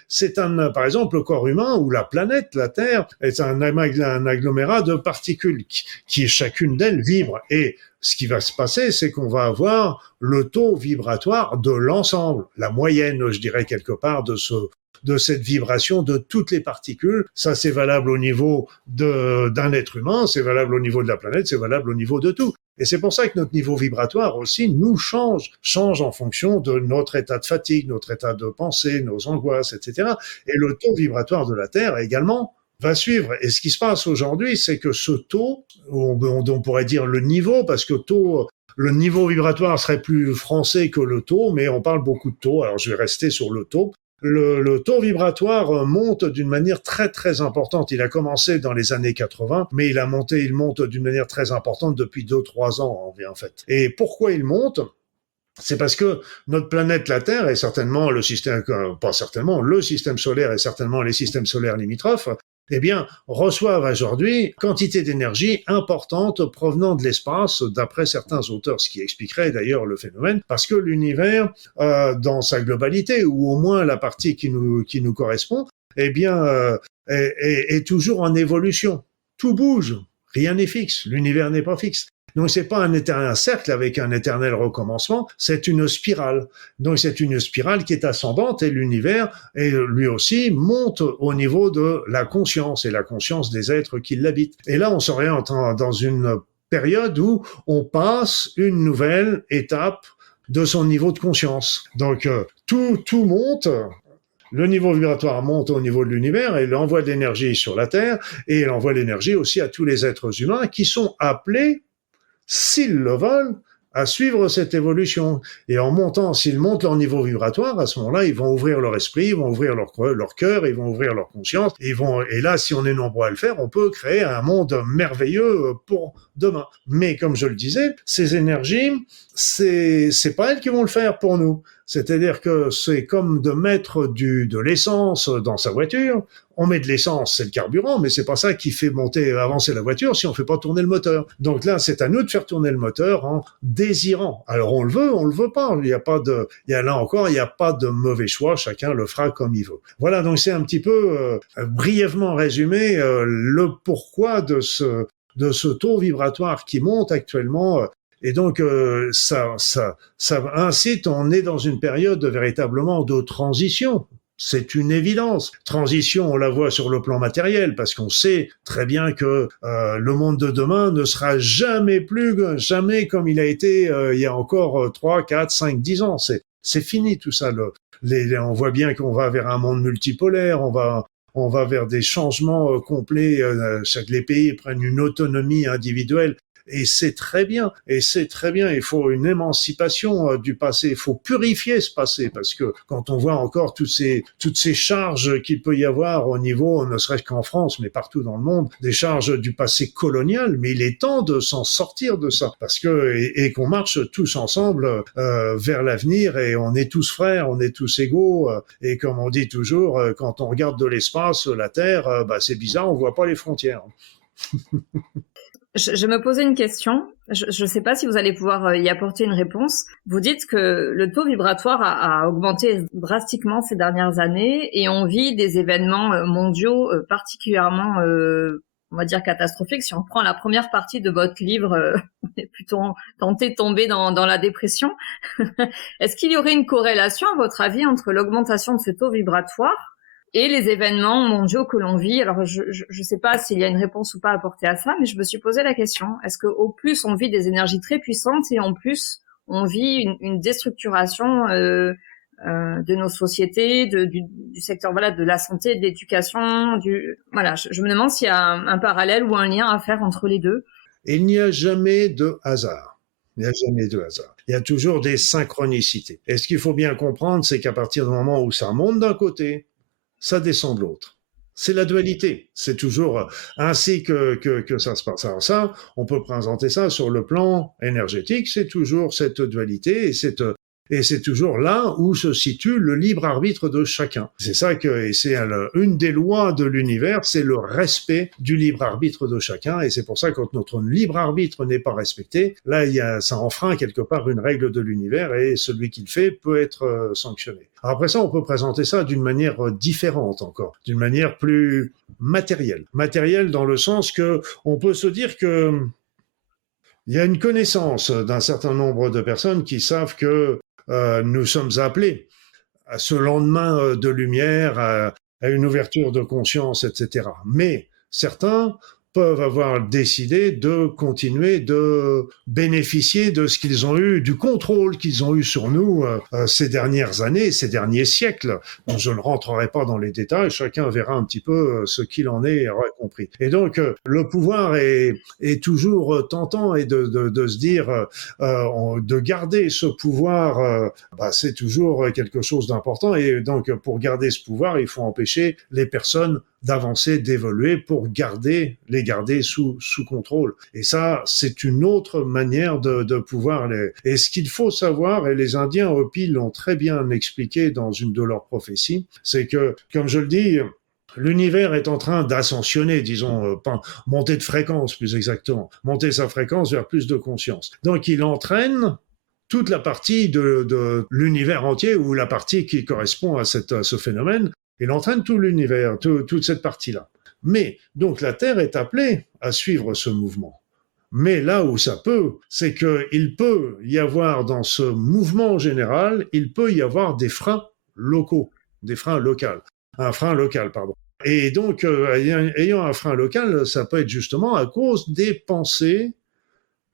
par exemple, le corps humain ou la planète, la Terre, est un agglomérat de particules qui chacune d'elles vibre. Et ce qui va se passer, c'est qu'on va avoir le taux vibratoire de l'ensemble, la moyenne, je dirais, quelque part, de cette vibration de toutes les particules. Ça, c'est valable au niveau d'un être humain, c'est valable au niveau de la planète, c'est valable au niveau de tout. Et c'est pour ça que notre niveau vibratoire aussi nous change en fonction de notre état de fatigue, notre état de pensée, nos angoisses, etc. Et le taux vibratoire de la Terre également va suivre. Et ce qui se passe aujourd'hui, c'est que ce taux, on pourrait dire le niveau, parce que le niveau vibratoire serait plus français que le taux, mais on parle beaucoup de taux, alors je vais rester sur le taux. Le taux vibratoire monte d'une manière très très importante. Il a commencé dans les années 80, mais il monte d'une manière très importante depuis 2-3 ans en fait. Et pourquoi il monte ? C'est parce que notre planète, la Terre, est certainement le système solaire et certainement les systèmes solaires limitrophes, reçoivent aujourd'hui quantité d'énergie importante provenant de l'espace, d'après certains auteurs, ce qui expliquerait d'ailleurs le phénomène, parce que l'univers, dans sa globalité, ou au moins la partie qui nous correspond, est toujours en évolution. Tout bouge, rien n'est fixe, l'univers n'est pas fixe. Donc c'est pas un éternel cercle avec un éternel recommencement, c'est une spirale. Donc c'est une spirale qui est ascendante et l'univers, et lui aussi, monte au niveau de la conscience et la conscience des êtres qui l'habitent. Et là, on s'oriente dans une période où on passe une nouvelle étape de son niveau de conscience. Donc tout monte. Le niveau vibratoire monte au niveau de l'univers et il envoie de l'énergie sur la Terre et il envoie l'énergie aussi à tous les êtres humains qui sont appelés, s'ils le veulent, à suivre cette évolution. Et s'ils montent leur niveau vibratoire, à ce moment-là, ils vont ouvrir leur esprit, ils vont ouvrir leur cœur, ils vont ouvrir leur conscience. Et là, si on est nombreux à le faire, on peut créer un monde merveilleux pour demain. Mais comme je le disais, ces énergies, c'est pas elles qui vont le faire pour nous. C'est-à-dire que c'est comme de mettre de l'essence dans sa voiture. On met de l'essence, c'est le carburant, mais c'est pas ça qui fait avancer la voiture si on fait pas tourner le moteur. Donc là, c'est à nous de faire tourner le moteur en désirant. Alors on le veut pas. Il y a pas de mauvais choix. Chacun le fera comme il veut. Voilà. Donc c'est un petit peu brièvement résumé le pourquoi de ce taux vibratoire qui monte actuellement. Et donc, ça incite, on est dans une période véritablement de transition. C'est une évidence. Transition, on la voit sur le plan matériel, parce qu'on sait très bien que le monde de demain ne sera jamais comme il a été il y a encore 3, 4, 5, 10 ans. C'est fini tout ça. On voit bien qu'on va vers un monde multipolaire, on va vers des changements complets. Les pays prennent une autonomie individuelle. Et c'est très bien. Il faut une émancipation du passé. Il faut purifier ce passé parce que quand on voit encore toutes ces charges qu'il peut y avoir au niveau, ne serait-ce qu'en France, mais partout dans le monde, des charges du passé colonial, mais il est temps de s'en sortir de ça parce que et qu'on marche tous ensemble vers l'avenir et on est tous frères, on est tous égaux et comme on dit toujours, quand on regarde de l'espace, la Terre, c'est bizarre, on voit pas les frontières. Je me posais une question. Je ne sais pas si vous allez pouvoir y apporter une réponse. Vous dites que le taux vibratoire a augmenté drastiquement ces dernières années et on vit des événements mondiaux particulièrement, on va dire, catastrophiques. Si on prend la première partie de votre livre, on est plutôt tenté de tomber dans la dépression. Est-ce qu'il y aurait une corrélation, à votre avis, entre l'augmentation de ce taux vibratoire et les événements mondiaux que l'on vit? Alors, je sais pas s'il y a une réponse ou pas apportée à ça, mais je me suis posé la question. Est-ce qu'au plus, on vit des énergies très puissantes et en plus, on vit une déstructuration de nos sociétés, du secteur de la santé, de l'éducation, je me demande s'il y a un parallèle ou un lien à faire entre les deux. Il n'y a jamais de hasard. Il y a toujours des synchronicités. Et ce qu'il faut bien comprendre, c'est qu'à partir du moment où ça monte d'un côté, ça descend de l'autre. C'est la dualité. C'est toujours ainsi que ça se passe. Alors ça, on peut présenter ça sur le plan énergétique. C'est toujours cette dualité Et c'est toujours là où se situe le libre arbitre de chacun. C'est ça et c'est une des lois de l'univers, c'est le respect du libre arbitre de chacun. Et c'est pour ça que quand notre libre arbitre n'est pas respecté, là, ça enfreint quelque part une règle de l'univers et celui qui le fait peut être sanctionné. Après ça, on peut présenter ça d'une manière différente encore, d'une manière plus matérielle. Matérielle dans le sens que on peut se dire que il y a une connaissance d'un certain nombre de personnes qui savent que nous sommes appelés à ce lendemain de lumière, à une ouverture de conscience, etc. Mais certains peuvent avoir décidé de continuer de bénéficier de ce qu'ils ont eu, du contrôle qu'ils ont eu sur nous ces dernières années, ces derniers siècles. Donc, je ne rentrerai pas dans les détails, chacun verra un petit peu ce qu'il en est compris. Et donc, le pouvoir est toujours tentant et de se dire, de garder ce pouvoir, c'est toujours quelque chose d'important. Et donc, pour garder ce pouvoir, il faut empêcher les personnes d'avancer, d'évoluer pour les garder sous contrôle. Et ça, c'est une autre manière de pouvoir Et ce qu'il faut savoir, et les Indiens Hopi l'ont très bien expliqué dans une de leurs prophéties, c'est que, comme je le dis, l'univers est en train d'ascensionner, disons, monter de fréquence plus exactement, monter sa fréquence vers plus de conscience. Donc il entraîne toute la partie de l'univers entier ou la partie qui correspond à ce phénomène. Il entraîne tout l'univers, toute cette partie-là. Mais, donc, la Terre est appelée à suivre ce mouvement. Mais là où ça peut, c'est qu'il peut y avoir dans ce mouvement général, il peut y avoir des freins locaux, des freins locaux. Un frein local, pardon. Et donc, ayant un frein local, ça peut être justement à cause des pensées,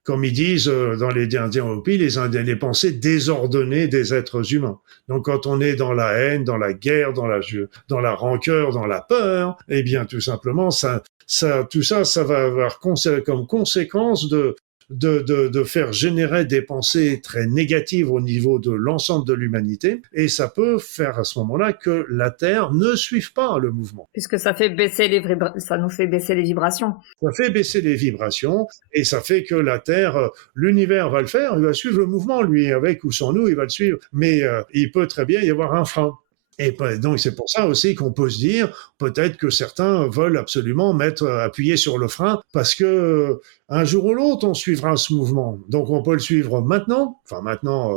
comme ils disent dans les Indiens Hopi, les pensées désordonnées des êtres humains. Donc quand on est dans la haine, dans la guerre, dans la rancœur, dans la peur, eh bien tout simplement, tout ça va avoir comme conséquence de faire générer des pensées très négatives au niveau de l'ensemble de l'humanité, et ça peut faire à ce moment-là que la Terre ne suive pas le mouvement. Puisque ça fait baisser ça nous fait baisser les vibrations. Ça fait baisser les vibrations, et ça fait que la Terre, l'univers va le faire, il va suivre le mouvement, lui, avec ou sans nous, il va le suivre, mais il peut très bien y avoir un frein. Et donc c'est pour ça aussi qu'on peut se dire peut-être que certains veulent absolument appuyer sur le frein parce que un jour ou l'autre on suivra ce mouvement. Donc on peut le suivre maintenant,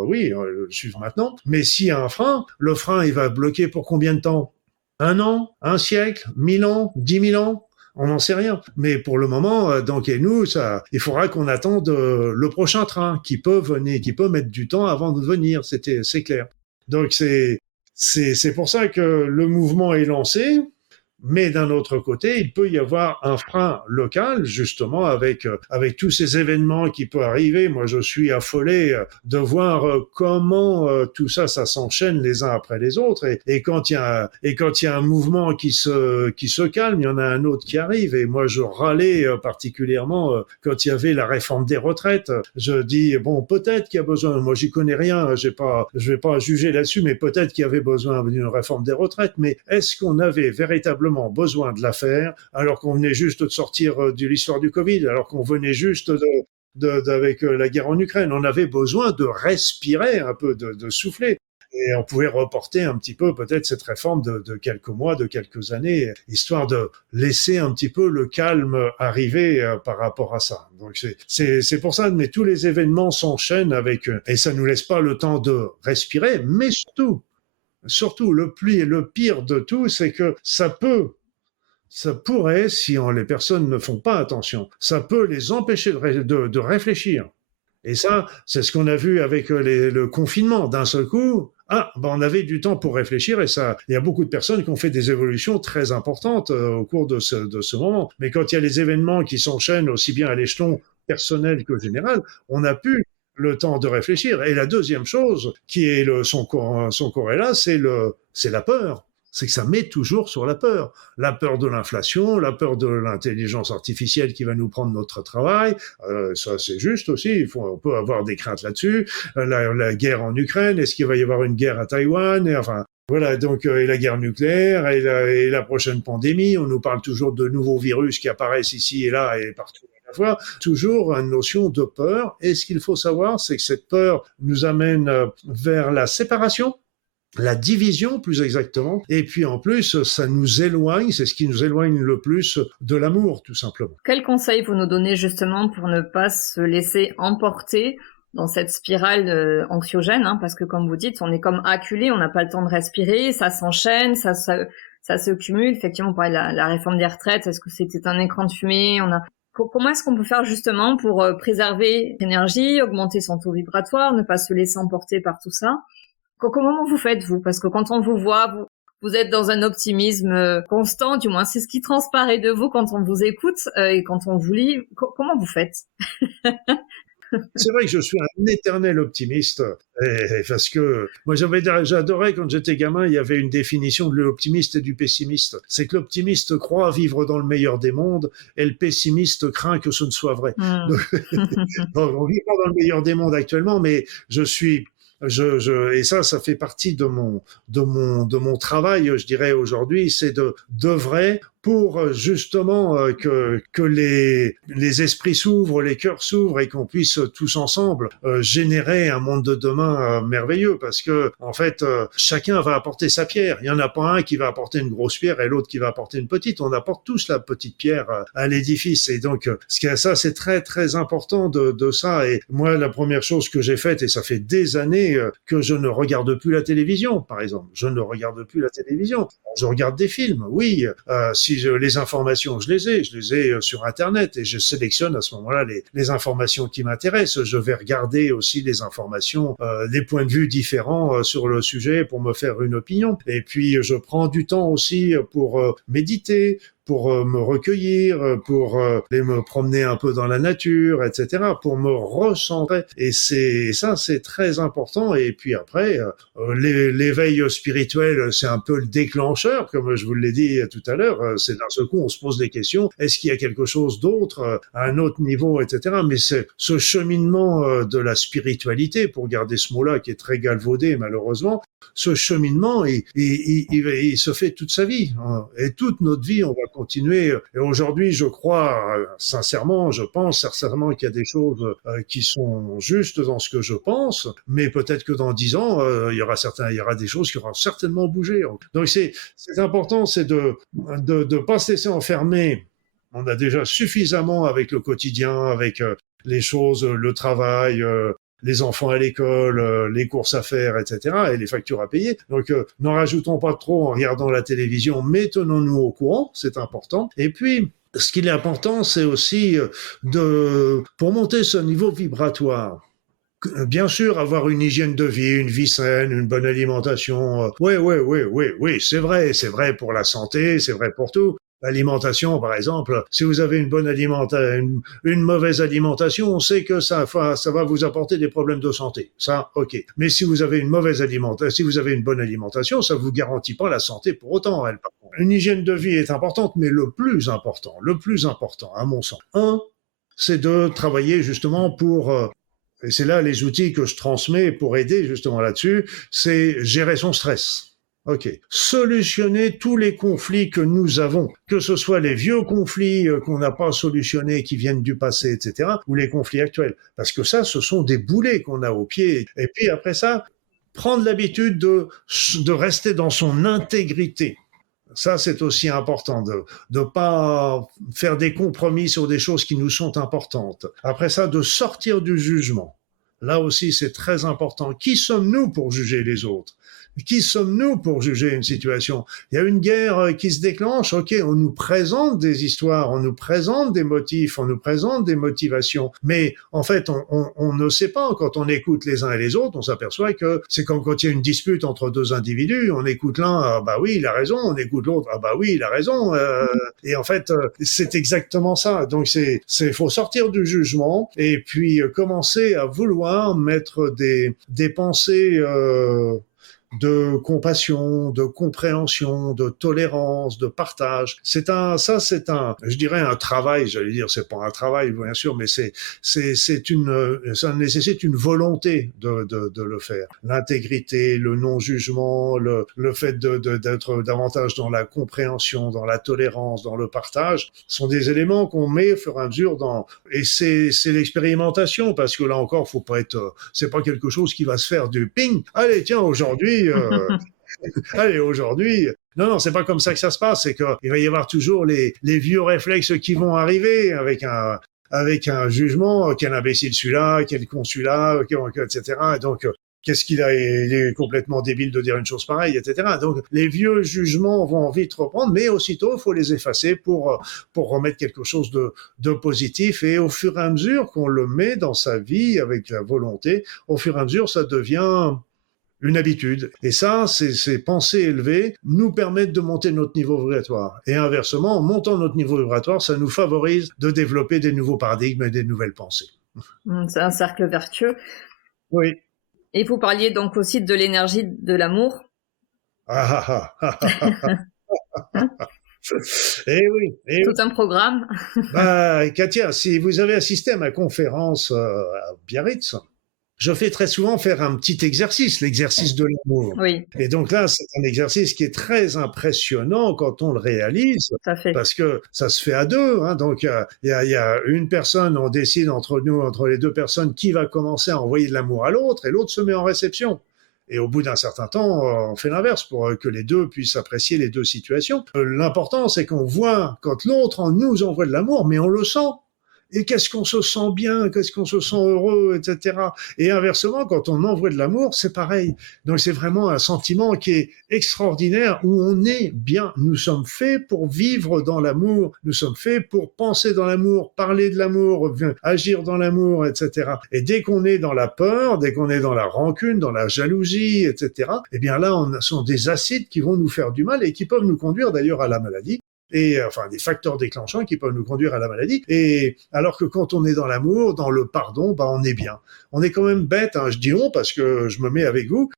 oui, le suivre maintenant. Mais s'il y a un frein, le frein il va bloquer pour combien de temps? 1 an, 1 siècle, 1000 ans, 10 000 ans? On n'en sait rien. Mais pour le moment, donc et nous, il faudra qu'on attende le prochain train qui peut mettre du temps avant de venir. C'est clair. Donc c'est pour ça que le mouvement est lancé, mais d'un autre côté, il peut y avoir un frein local, justement, avec tous ces événements qui peuvent arriver. Moi, je suis affolé de voir comment tout ça s'enchaîne les uns après les autres. Et quand il y a un mouvement qui se calme, il y en a un autre qui arrive. Et moi, je râlais particulièrement quand il y avait la réforme des retraites. Je dis, bon, peut-être qu'il y a besoin, moi, j'y connais rien, je vais pas juger là-dessus, mais peut-être qu'il y avait besoin d'une réforme des retraites. Mais est-ce qu'on avait véritablement besoin de la faire alors qu'on venait juste de sortir de l'histoire du Covid, alors qu'on venait juste avec la guerre en Ukraine? On avait besoin de respirer un peu, de souffler. Et on pouvait reporter un petit peu peut-être cette réforme de quelques mois, de quelques années, histoire de laisser un petit peu le calme arriver par rapport à ça. Donc c'est pour ça, mais tous les événements s'enchaînent et ça nous laisse pas le temps de respirer, mais surtout, le pire de tout, c'est que ça pourrait, si les personnes ne font pas attention, ça peut les empêcher de réfléchir. Et ça, c'est ce qu'on a vu avec le confinement. D'un seul coup, on avait du temps pour réfléchir, et il y a beaucoup de personnes qui ont fait des évolutions très importantes au cours de ce moment. Mais quand il y a les événements qui s'enchaînent aussi bien à l'échelon personnel que général, on n'a plus le temps de réfléchir. Et la deuxième chose, qui est son corrélat, c'est la peur. C'est que ça met toujours sur la peur. La peur de l'inflation, la peur de l'intelligence artificielle qui va nous prendre notre travail. Ça, c'est juste aussi. On peut avoir des craintes là-dessus. La guerre en Ukraine, est-ce qu'il va y avoir une guerre à Taïwan? Voilà, donc et la guerre nucléaire et la prochaine pandémie. On nous parle toujours de nouveaux virus qui apparaissent ici et là et partout première fois, toujours une notion de peur. Et ce qu'il faut savoir, c'est que cette peur nous amène vers la séparation, la division plus exactement, et puis en plus ça nous éloigne, c'est ce qui nous éloigne le plus de l'amour tout simplement. Quels conseils vous nous donnez justement pour ne pas se laisser emporter dans cette spirale anxiogène, hein, parce que comme vous dites, on est comme acculé, on n'a pas le temps de respirer, ça s'enchaîne, ça se cumule. Effectivement, on parlait de la réforme des retraites, est-ce que c'était un écran de fumée? Comment est-ce qu'on peut faire justement pour préserver l'énergie, augmenter son taux vibratoire, ne pas se laisser emporter par tout ça? Comment vous faites, vous? Parce que quand on vous voit, vous êtes dans un optimisme constant, du moins c'est ce qui transparaît de vous quand on vous écoute et quand on vous lit. Comment vous faites? C'est vrai que je suis un éternel optimiste, parce que moi j'adorais quand j'étais gamin, il y avait une définition de l'optimiste et du pessimiste. C'est que l'optimiste croit vivre dans le meilleur des mondes et le pessimiste craint que ce ne soit vrai. Donc, on vit pas dans le meilleur des mondes actuellement, mais et ça fait partie de mon travail, je dirais aujourd'hui, c'est d'œuvrer pour justement que les esprits s'ouvrent, les cœurs s'ouvrent et qu'on puisse tous ensemble générer un monde de demain merveilleux, parce que en fait chacun va apporter sa pierre. Il y en a pas un qui va apporter une grosse pierre et l'autre qui va apporter une petite. On apporte tous la petite pierre à l'édifice, et donc ça c'est très très important de ça. Et moi la première chose que j'ai faite, et ça fait des années que je ne regarde plus la télévision, par exemple. Je ne regarde plus la télévision. Je regarde des films, oui. Les informations, je les ai sur Internet, et je sélectionne à ce moment-là les informations qui m'intéressent. Je vais regarder aussi les informations, des points de vue différents sur le sujet pour me faire une opinion. Et puis, je prends du temps aussi pour méditer, pour me recueillir, pour me promener un peu dans la nature, etc., pour me recentrer. Et ça, c'est très important. Et puis après, l'éveil spirituel, c'est un peu le déclencheur, comme je vous l'ai dit tout à l'heure. C'est d'un seul coup, on se pose des questions. Est-ce qu'il y a quelque chose d'autre, à un autre niveau, etc. Mais c'est ce cheminement de la spiritualité, pour garder ce mot-là qui est très galvaudé, malheureusement, ce cheminement, il se fait toute sa vie, hein. Et toute notre vie, on va continuer. Et aujourd'hui, je crois sincèrement, je pense sincèrement qu'il y a des choses qui sont justes dans ce que je pense, mais peut-être que dans 10 ans, il y aura des choses qui auront certainement bougé. Donc c'est important, c'est de pas se laisser enfermer. On a déjà suffisamment avec le quotidien, avec les choses, le travail, les enfants à l'école, les courses à faire, etc., et les factures à payer. Donc, n'en rajoutons pas trop en regardant la télévision, mais tenons-nous au courant, c'est important. Et puis, ce qui est important, c'est aussi pour monter ce niveau vibratoire. Bien sûr, avoir une hygiène de vie, une vie saine, une bonne alimentation. Oui, c'est vrai pour la santé, c'est vrai pour tout. L'alimentation, par exemple, si vous avez une mauvaise alimentation, on sait que ça va vous apporter des problèmes de santé. Ça, ok. Mais si vous avez une bonne alimentation, ça vous garantit pas la santé pour autant. Une hygiène de vie est importante, mais le plus important, à mon sens, c'est de travailler justement et c'est là les outils que je transmets pour aider justement là-dessus, c'est gérer son stress. Ok. Solutionner tous les conflits que nous avons, que ce soit les vieux conflits qu'on n'a pas solutionnés, qui viennent du passé, etc., ou les conflits actuels. Parce que ça, ce sont des boulets qu'on a au pied. Et puis après ça, prendre l'habitude de rester dans son intégrité. Ça, c'est aussi important, de pas faire des compromis sur des choses qui nous sont importantes. Après ça, de sortir du jugement. Là aussi, c'est très important. Qui sommes-nous pour juger les autres ? Qui sommes-nous pour juger une situation? Il y a une guerre qui se déclenche, ok, on nous présente des histoires, on nous présente des motifs, on nous présente des motivations, mais en fait, on ne sait pas. Quand on écoute les uns et les autres, on s'aperçoit que c'est quand il y a une dispute entre deux individus, on écoute l'un, ah bah oui, il a raison, on écoute l'autre, ah bah oui, il a raison, et en fait, c'est exactement ça. Donc faut sortir du jugement et puis commencer à vouloir mettre des pensées de compassion, de compréhension, de tolérance, de partage. Je dirais un travail, j'allais dire, c'est pas un travail, bien sûr, mais ça nécessite une volonté de le faire. L'intégrité, le non-jugement, le fait d'être davantage dans la compréhension, dans la tolérance, dans le partage, sont des éléments qu'on met au fur et à mesure et c'est l'expérimentation, parce que là encore, faut pas être, c'est pas quelque chose qui va se faire du ping. Allez, tiens, aujourd'hui, non, c'est pas comme ça que ça se passe. C'est qu'il va y avoir toujours les vieux réflexes qui vont arriver avec un jugement. Quel imbécile celui-là, quel con celui-là, etc. Et donc, il est complètement débile de dire une chose pareille, etc. Donc, les vieux jugements vont vite reprendre, mais aussitôt, il faut les effacer pour remettre quelque chose de positif. Et au fur et à mesure qu'on le met dans sa vie avec la volonté, au fur et à mesure, ça devient une habitude. Et ça, ces pensées élevées nous permettent de monter notre niveau vibratoire. Et inversement, en montant notre niveau vibratoire, ça nous favorise de développer des nouveaux paradigmes et des nouvelles pensées. C'est un cercle vertueux. Oui. Et vous parliez donc aussi de l'énergie de l'amour. Eh oui. Tout un programme. Katia, si vous avez assisté à ma conférence à Biarritz, je fais très souvent faire un petit exercice, l'exercice de l'amour. Oui. Et donc là, c'est un exercice qui est très impressionnant quand on le réalise, Tout à fait. parce que ça se fait à deux. Hein, donc il y a une personne, on décide entre les deux personnes qui va commencer à envoyer de l'amour à l'autre, et l'autre se met en réception. Et au bout d'un certain temps, on fait l'inverse pour que les deux puissent apprécier les deux situations. L'important, c'est qu'on voit quand l'autre nous envoie de l'amour, mais on le sent. Et qu'est-ce qu'on se sent bien, qu'est-ce qu'on se sent heureux, etc. Et inversement, quand on envoie de l'amour, c'est pareil. Donc c'est vraiment un sentiment qui est extraordinaire, où on est bien. Nous sommes faits pour vivre dans l'amour, nous sommes faits pour penser dans l'amour, parler de l'amour, agir dans l'amour, etc. Et dès qu'on est dans la peur, dès qu'on est dans la rancune, dans la jalousie, etc., eh bien là, on sont des acides qui vont nous faire du mal et qui peuvent nous conduire d'ailleurs à la maladie. Et enfin des facteurs déclenchants qui peuvent nous conduire à la maladie. Et alors que quand on est dans l'amour, dans le pardon, on est bien. On est quand même bête, hein, je dis on parce que je me mets avec vous.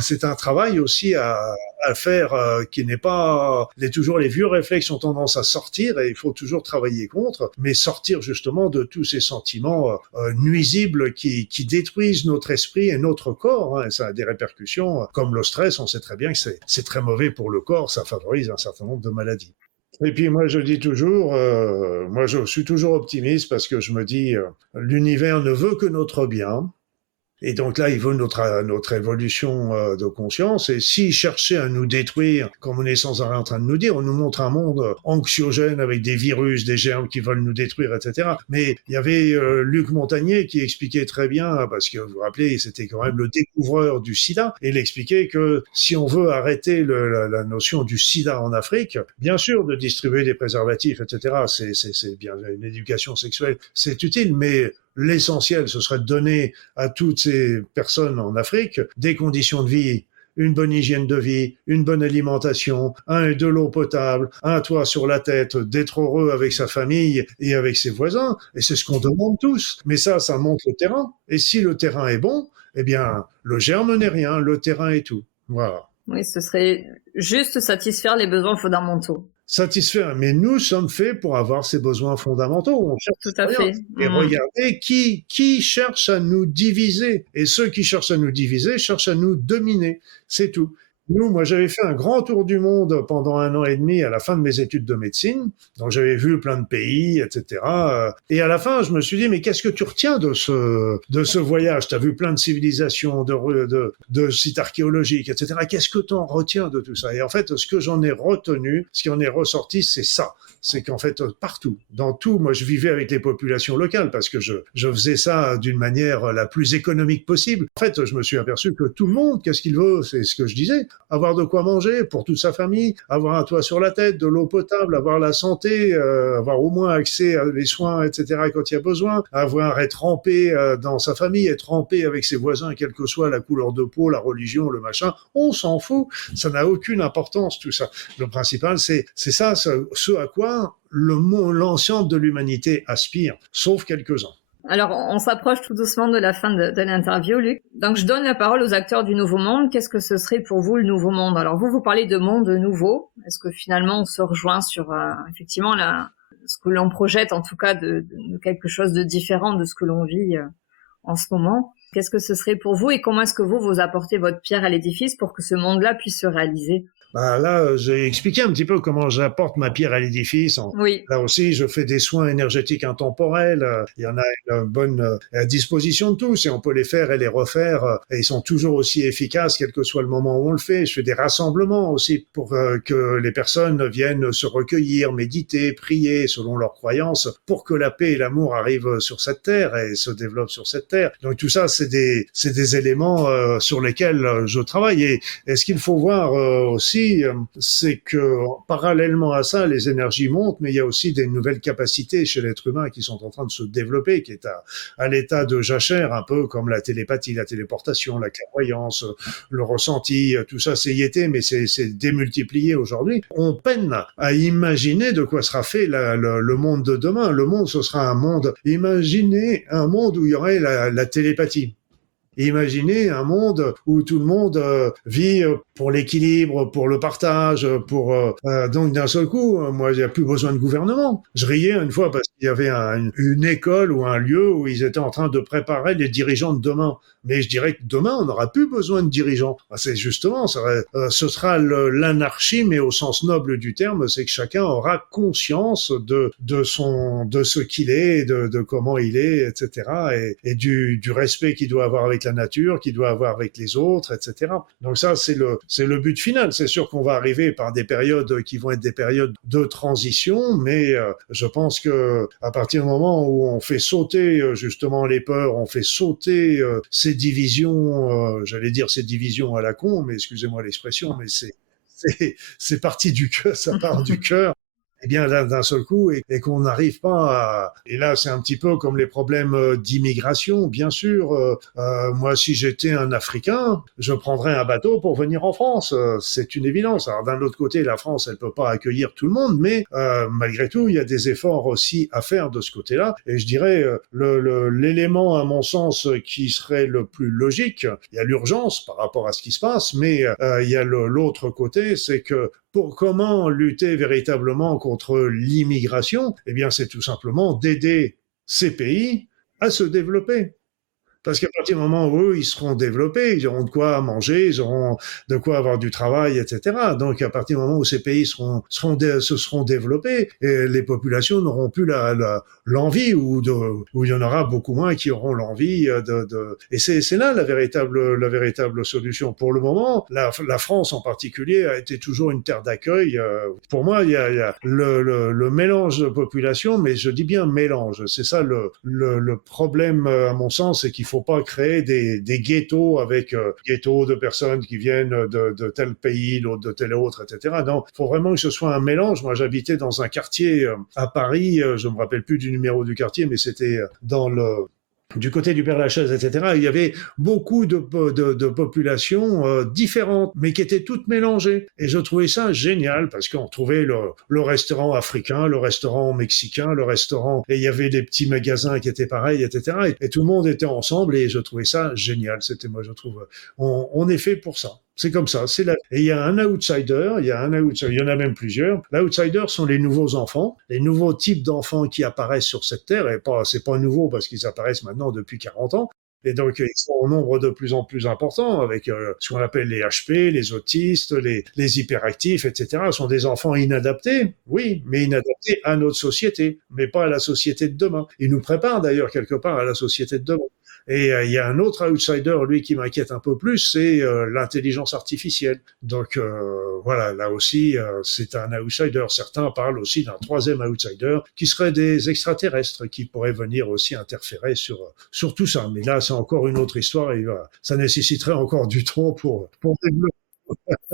C'est un travail aussi à faire qui n'est pas. Toujours les vieux réflexes ont tendance à sortir et il faut toujours travailler contre, mais sortir justement de tous ces sentiments nuisibles qui détruisent notre esprit et notre corps. Hein, et ça a des répercussions comme le stress. On sait très bien que c'est très mauvais pour le corps. Ça favorise un certain nombre de maladies. Et puis moi je dis toujours, moi je suis toujours optimiste parce que je me dis, l'univers ne veut que notre bien. Et donc là, il veut notre évolution de conscience. Et s'il cherchait à nous détruire, comme on est sans arrêt en train de nous dire, on nous montre un monde anxiogène avec des virus, des germes qui veulent nous détruire, etc. Mais il y avait Luc Montagnier qui expliquait très bien, parce que vous vous rappelez, c'était quand même le découvreur du sida, et il expliquait que si on veut arrêter la notion du sida en Afrique, bien sûr, de distribuer des préservatifs, etc., c'est bien, une éducation sexuelle, c'est utile, mais l'essentiel, ce serait de donner à toutes ces personnes en Afrique des conditions de vie, une bonne hygiène de vie, une bonne alimentation, de l'eau potable, un toit sur la tête, d'être heureux avec sa famille et avec ses voisins. Et c'est ce qu'on demande tous. Mais ça montre le terrain. Et si le terrain est bon, eh bien, le germe n'est rien, le terrain est tout. Voilà. Oui, ce serait juste satisfaire les besoins fondamentaux. Satisfaire, mais nous sommes faits pour avoir ces besoins fondamentaux. On cherche tout à fait. Et regardez qui cherche à nous diviser. Et ceux qui cherchent à nous diviser cherchent à nous dominer. C'est tout. Moi, j'avais fait un grand tour du monde pendant 1 an et demi à la fin de mes études de médecine. Donc, j'avais vu plein de pays, etc. Et à la fin, je me suis dit, mais qu'est-ce que tu retiens de ce voyage? Tu as vu plein de civilisations, de sites archéologiques, etc. Qu'est-ce que tu en retiens de tout ça? Et en fait, ce que j'en ai retenu, ce qui en est ressorti, c'est ça. C'est qu'en fait, partout, dans tout, moi, je vivais avec les populations locales parce que je faisais ça d'une manière la plus économique possible. En fait, je me suis aperçu que tout le monde, qu'est-ce qu'il veut? C'est ce que je disais. Avoir de quoi manger pour toute sa famille, avoir un toit sur la tête, de l'eau potable, avoir la santé, avoir au moins accès à des soins, etc. quand il y a besoin, être trempé dans sa famille, être trempé avec ses voisins, quelle que soit la couleur de peau, la religion, le machin, on s'en fout. Ça n'a aucune importance, tout ça. Le principal, c'est ça, ce à quoi l'ensemble de l'humanité aspire, sauf quelques-uns. Alors, on s'approche tout doucement de la fin de l'interview, Luc. Donc, je donne la parole aux acteurs du Nouveau Monde. Qu'est-ce que ce serait pour vous le Nouveau Monde? Alors, vous parlez de monde nouveau. Est-ce que finalement, on se rejoint sur effectivement ce que l'on projette, en tout cas, de quelque chose de différent de ce que l'on vit en ce moment? Qu'est-ce que ce serait pour vous et comment est-ce que vous apportez votre pierre à l'édifice pour que ce monde-là puisse se réaliser? Là, j'ai expliqué un petit peu comment j'apporte ma pierre à l'édifice. Oui. Là aussi, je fais des soins énergétiques intemporels. Il y en a une bonne à disposition de tous et on peut les faire et les refaire. Et ils sont toujours aussi efficaces, quel que soit le moment où on le fait. Je fais des rassemblements aussi pour que les personnes viennent se recueillir, méditer, prier selon leurs croyances pour que la paix et l'amour arrivent sur cette terre et se développent sur cette terre. Donc tout ça, c'est des éléments sur lesquels je travaille. Et ce qu'il faut voir aussi, c'est que parallèlement à ça, les énergies montent, mais il y a aussi des nouvelles capacités chez l'être humain qui sont en train de se développer, qui est à l'état de jachère, un peu comme la télépathie, la téléportation, la clairvoyance, le ressenti, tout ça c'est y été, mais c'est démultiplié aujourd'hui. On peine à imaginer de quoi sera fait le monde de demain. Le monde, ce sera un monde, imaginez un monde où il y aurait la télépathie. Imaginez un monde où tout le monde vit pour l'équilibre, pour le partage, donc d'un seul coup, moi, il n'y a plus besoin de gouvernement. Je riais une fois parce qu'il y avait une école ou un lieu où ils étaient en train de préparer les dirigeants de demain. Mais je dirais que demain, on n'aura plus besoin de dirigeants. C'est justement, ce sera l'anarchie, mais au sens noble du terme, c'est que chacun aura conscience de ce qu'il est, de comment il est, etc. Et du respect qu'il doit avoir avec la nature, qu'il doit avoir avec les autres, etc. Donc ça, c'est le but final. C'est sûr qu'on va arriver par des périodes qui vont être des périodes de transition, mais je pense que à partir du moment où on fait sauter justement les peurs, on fait sauter ces divisions, j'allais dire ces divisions à la con, mais excusez-moi l'expression, mais c'est parti du cœur, ça part du cœur. Eh bien, d'un seul coup, et qu'on n'arrive pas à... Et là, c'est un petit peu comme les problèmes d'immigration, bien sûr. Moi, si j'étais un Africain, je prendrais un bateau pour venir en France. C'est une évidence. Alors, d'un autre côté, la France, elle peut pas accueillir tout le monde, mais malgré tout, il y a des efforts aussi à faire de ce côté-là. Et je dirais, l'élément, à mon sens, qui serait le plus logique, il y a l'urgence par rapport à ce qui se passe, mais il y a l'autre côté, c'est que pour comment lutter véritablement contre l'immigration, eh bien, c'est tout simplement d'aider ces pays à se développer. Parce qu'à partir du moment où eux, ils seront développés, ils auront de quoi manger, ils auront de quoi avoir du travail, etc. Donc, à partir du moment où ces pays se seront développés, et les populations n'auront plus l'envie, ou il y en aura beaucoup moins qui auront l'envie et c'est là la véritable solution. Pour le moment, la France en particulier a été toujours une terre d'accueil. Pour moi, il y a le mélange de population, mais je dis bien mélange. C'est ça le problème, à mon sens, c'est qu'il faut pas créer des ghettos avec ghettos de personnes qui viennent de tel pays, l'autre de tel autre, etc. Non, il faut vraiment que ce soit un mélange. Moi, j'habitais dans un quartier à Paris, je me rappelle plus du numéro du quartier, mais c'était du côté du Père-Lachaise, etc., il y avait beaucoup de populations différentes, mais qui étaient toutes mélangées. Et je trouvais ça génial, parce qu'on trouvait le restaurant africain, le restaurant mexicain, le restaurant... Et il y avait des petits magasins qui étaient pareils, etc. Et tout le monde était ensemble, et je trouvais ça génial. C'était, moi, je trouve... On est fait pour ça. C'est comme ça. Et il y a un outsider, il y en a même plusieurs. L'outsider sont les nouveaux enfants, les nouveaux types d'enfants qui apparaissent sur cette terre. Et c'est pas nouveau parce qu'ils apparaissent maintenant depuis 40 ans. Et donc, ils sont au nombre de plus en plus important avec ce qu'on appelle les HP, les autistes, les hyperactifs, etc. Ce sont des enfants inadaptés, oui, mais inadaptés à notre société, mais pas à la société de demain. Ils nous préparent d'ailleurs quelque part à la société de demain. Et il y a un autre outsider, lui, qui m'inquiète un peu plus, c'est l'intelligence artificielle. Donc voilà, là aussi, c'est un outsider. Certains parlent aussi d'un troisième outsider, qui serait des extraterrestres, qui pourraient venir aussi interférer sur tout ça. Mais là, c'est encore une autre histoire, et ça nécessiterait encore du temps pour développer.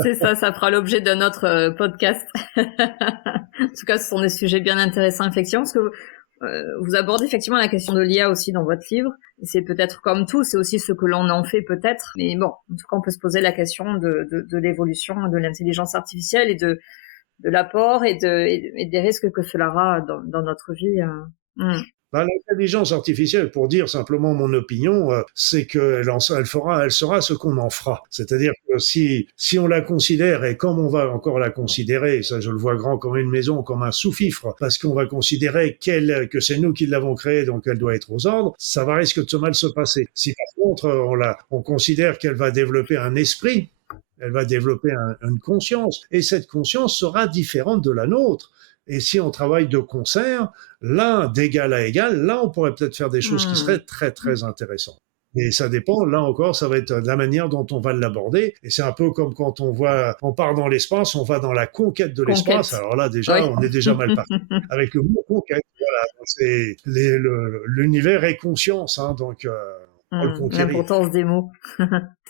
C'est ça fera l'objet d'un autre podcast. En tout cas, ce sont des sujets bien intéressants, effectivement, parce que vous abordez effectivement la question de l'IA aussi dans votre livre. Et c'est peut-être comme tout, c'est aussi ce que l'on en fait peut-être. Mais bon, en tout cas, on peut se poser la question de l'évolution de l'intelligence artificielle et de l'apport et des risques que cela aura dans notre vie. Bah, l'intelligence artificielle, pour dire simplement mon opinion, c'est qu'elle elle sera ce qu'on en fera. C'est-à-dire que si on la considère, et comme on va encore la considérer, ça je le vois grand comme une maison, comme un sous-fifre, parce qu'on va considérer que c'est nous qui l'avons créée, donc elle doit être aux ordres, ça va risque de mal se passer. Si par contre on considère qu'elle va développer un esprit, elle va développer une conscience, et cette conscience sera différente de la nôtre. Et si on travaille de concert, là, d'égal à égal, là, on pourrait peut-être faire des choses qui seraient très, très intéressantes. Et ça dépend, là encore, ça va être de la manière dont on va l'aborder. Et c'est un peu comme quand on part dans l'espace, on va dans la conquête de l'espace. Alors là, déjà, oui. On est déjà mal parti. Avec le mot conquête, voilà. C'est l'univers est conscience, hein, donc on peut le conquérir. L'importance des mots.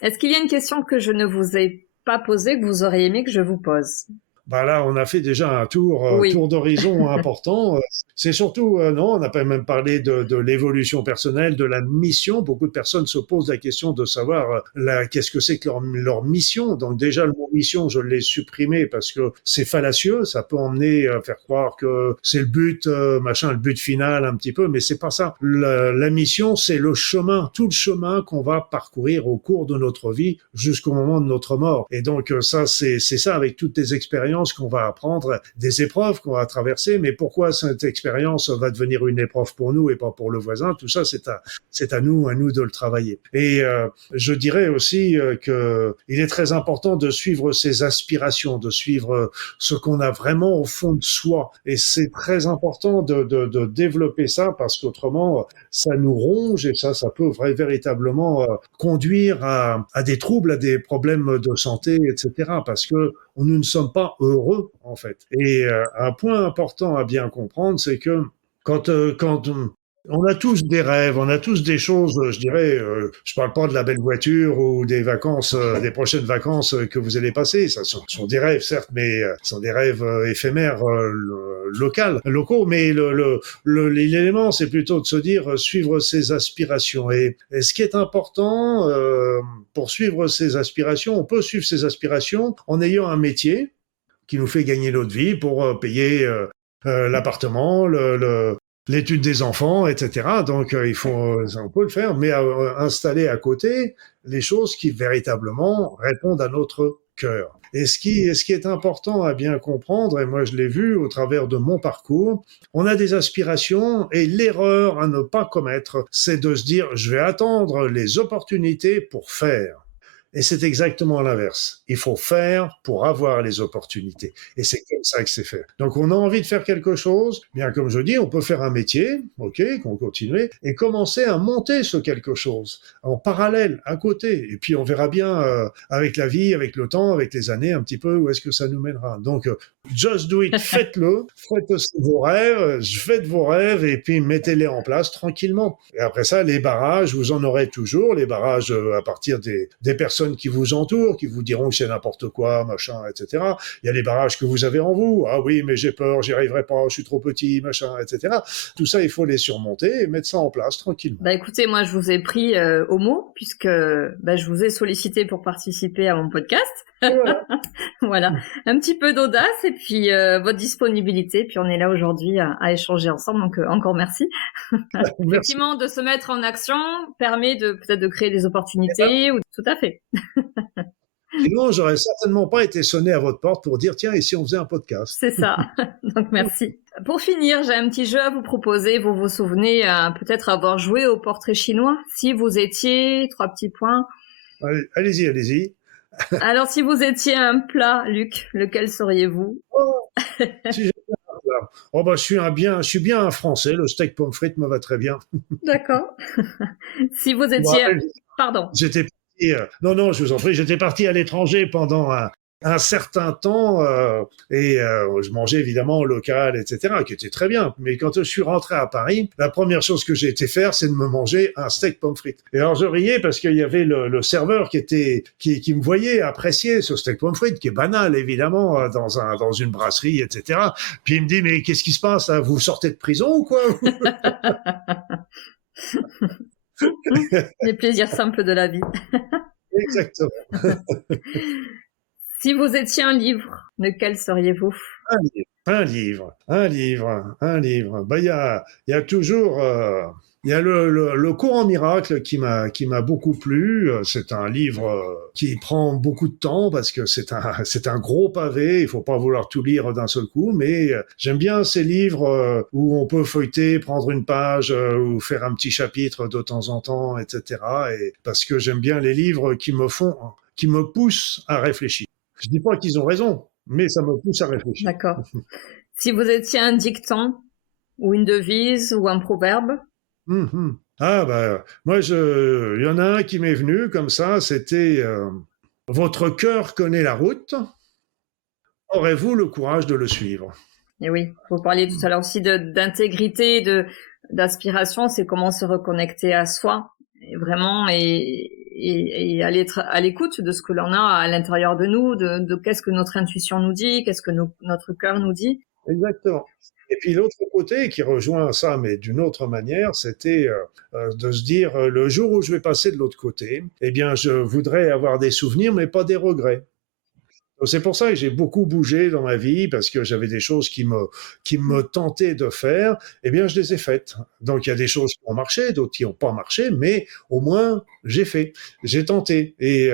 Est-ce qu'il y a une question que je ne vous ai pas posée, que vous auriez aimé que je vous pose? Bah là, on a fait déjà un tour d'horizon important. C'est surtout, non, on n'a pas même parlé de l'évolution personnelle, de la mission. Beaucoup de personnes se posent la question de savoir qu'est-ce que c'est que leur mission. Donc déjà, le mot mission, je l'ai supprimé parce que c'est fallacieux. Ça peut emmener à faire croire que c'est le but, le but final un petit peu, mais c'est pas ça. La mission, c'est le chemin, tout le chemin qu'on va parcourir au cours de notre vie jusqu'au moment de notre mort. Et donc ça, c'est ça avec toutes les expériences qu'on va apprendre, des épreuves qu'on va traverser, mais pourquoi cette expérience va devenir une épreuve pour nous et pas pour le voisin, tout ça c'est à nous de le travailler. Et je dirais aussi que il est très important de suivre ses aspirations, de suivre ce qu'on a vraiment au fond de soi, et c'est très important de développer ça, parce qu'autrement ça nous ronge, et ça peut véritablement conduire à des troubles, à des problèmes de santé, etc., parce que nous ne sommes pas heureux, en fait. Et un point important à bien comprendre, c'est que quand on a tous des rêves, on a tous des choses, je dirais, je parle pas de la belle voiture ou des vacances, des prochaines vacances que vous allez passer, ça sont des rêves, certes, mais ce sont des rêves éphémères, locaux, mais l'élément, c'est plutôt de se dire, suivre ses aspirations. Et ce qui est important, pour suivre ses aspirations, on peut suivre ses aspirations en ayant un métier qui nous fait gagner notre vie pour payer l'appartement, l'étude des enfants, etc. Donc on peut le faire, mais installer à côté les choses qui véritablement répondent à notre cœur. Et ce qui est important à bien comprendre, et moi je l'ai vu au travers de mon parcours, on a des aspirations, et l'erreur à ne pas commettre, c'est de se dire je vais attendre les opportunités pour faire. Et c'est exactement l'inverse. Il faut faire pour avoir les opportunités. Et c'est comme ça que c'est fait. Donc, on a envie de faire quelque chose. Bien, comme je dis, on peut faire un métier, ok, qu'on continue, et commencer à monter ce quelque chose en parallèle, à côté. Et puis, on verra bien avec la vie, avec le temps, avec les années, un petit peu où est-ce que ça nous mènera. Donc, just do it, faites-le, faites vos rêves, et puis mettez-les en place tranquillement. Et après ça, les barrages, vous en aurez toujours, les barrages à partir des personnes qui vous entourent, qui vous diront que c'est n'importe quoi, machin, etc. Il y a les barrages que vous avez en vous. Ah oui, mais j'ai peur, j'y arriverai pas, je suis trop petit, machin, etc. Tout ça, il faut les surmonter et mettre ça en place tranquillement. Bah écoutez, moi je vous ai pris au mot, puisque je vous ai sollicité pour participer à mon podcast. Voilà, un petit peu d'audace et puis votre disponibilité, puis on est là aujourd'hui à échanger ensemble, donc encore merci. Merci. Effectivement, de se mettre en action permet peut-être de créer des opportunités, ou tout à fait. Sinon, j'aurais certainement pas été sonné à votre porte pour dire tiens, et si on faisait un podcast. C'est ça, donc merci. Pour finir, j'ai un petit jeu à vous proposer. Vous vous souvenez peut-être avoir joué au portrait chinois? Si vous étiez, 3 petits points. Allez-y. Alors, si vous étiez un plat, Luc, lequel seriez-vous? Si j'étais un plat. Je suis bien un Français. Le steak pomme frites me va très bien. D'accord. Si vous étiez, pardon. J'étais parti. Non, je vous en prie. J'étais parti à l'étranger pendant un certain temps et je mangeais évidemment local, etc., qui était très bien. Mais quand je suis rentré à Paris, la première chose que j'ai été faire, c'est de me manger un steak pomme frites. Et alors je riais parce qu'il y avait le serveur qui me voyait apprécier ce steak pomme frites, qui est banal évidemment dans une brasserie, etc. Puis il me dit mais qu'est-ce qui se passe là? Vous sortez de prison ou quoi? Les plaisirs simples de la vie. Exactement. Si vous étiez un livre, lequel seriez-vous? Un livre. Un livre, un livre, un livre. Ben, il y a toujours, il y a le Courant miracle qui m'a beaucoup plu. C'est un livre qui prend beaucoup de temps parce que c'est un gros pavé. Il faut pas vouloir tout lire d'un seul coup, mais j'aime bien ces livres où on peut feuilleter, prendre une page ou faire un petit chapitre de temps en temps, etc. Et parce que j'aime bien les livres qui me poussent à réfléchir. Je dis pas qu'ils ont raison, mais ça me pousse à réfléchir. D'accord. Si vous étiez un dicton ou une devise ou un proverbe? Ah bah moi il y en a un qui m'est venu comme ça, c'était votre cœur connaît la route, aurez-vous le courage de le suivre? Et oui, vous parliez tout à l'heure aussi d'intégrité, d'aspiration, c'est comment se reconnecter à soi, et vraiment, et aller être à l'écoute de ce que l'on a à l'intérieur de nous, de qu'est-ce que notre intuition nous dit, qu'est-ce que notre cœur nous dit. Exactement. Et puis l'autre côté qui rejoint ça, mais d'une autre manière, c'était de se dire le jour où je vais passer de l'autre côté, eh bien je voudrais avoir des souvenirs, mais pas des regrets. Donc, c'est pour ça que j'ai beaucoup bougé dans ma vie, parce que j'avais des choses qui me tentaient de faire, eh bien, je les ai faites. Donc, il y a des choses qui ont marché, d'autres qui n'ont pas marché, mais au moins, j'ai fait, j'ai tenté. Et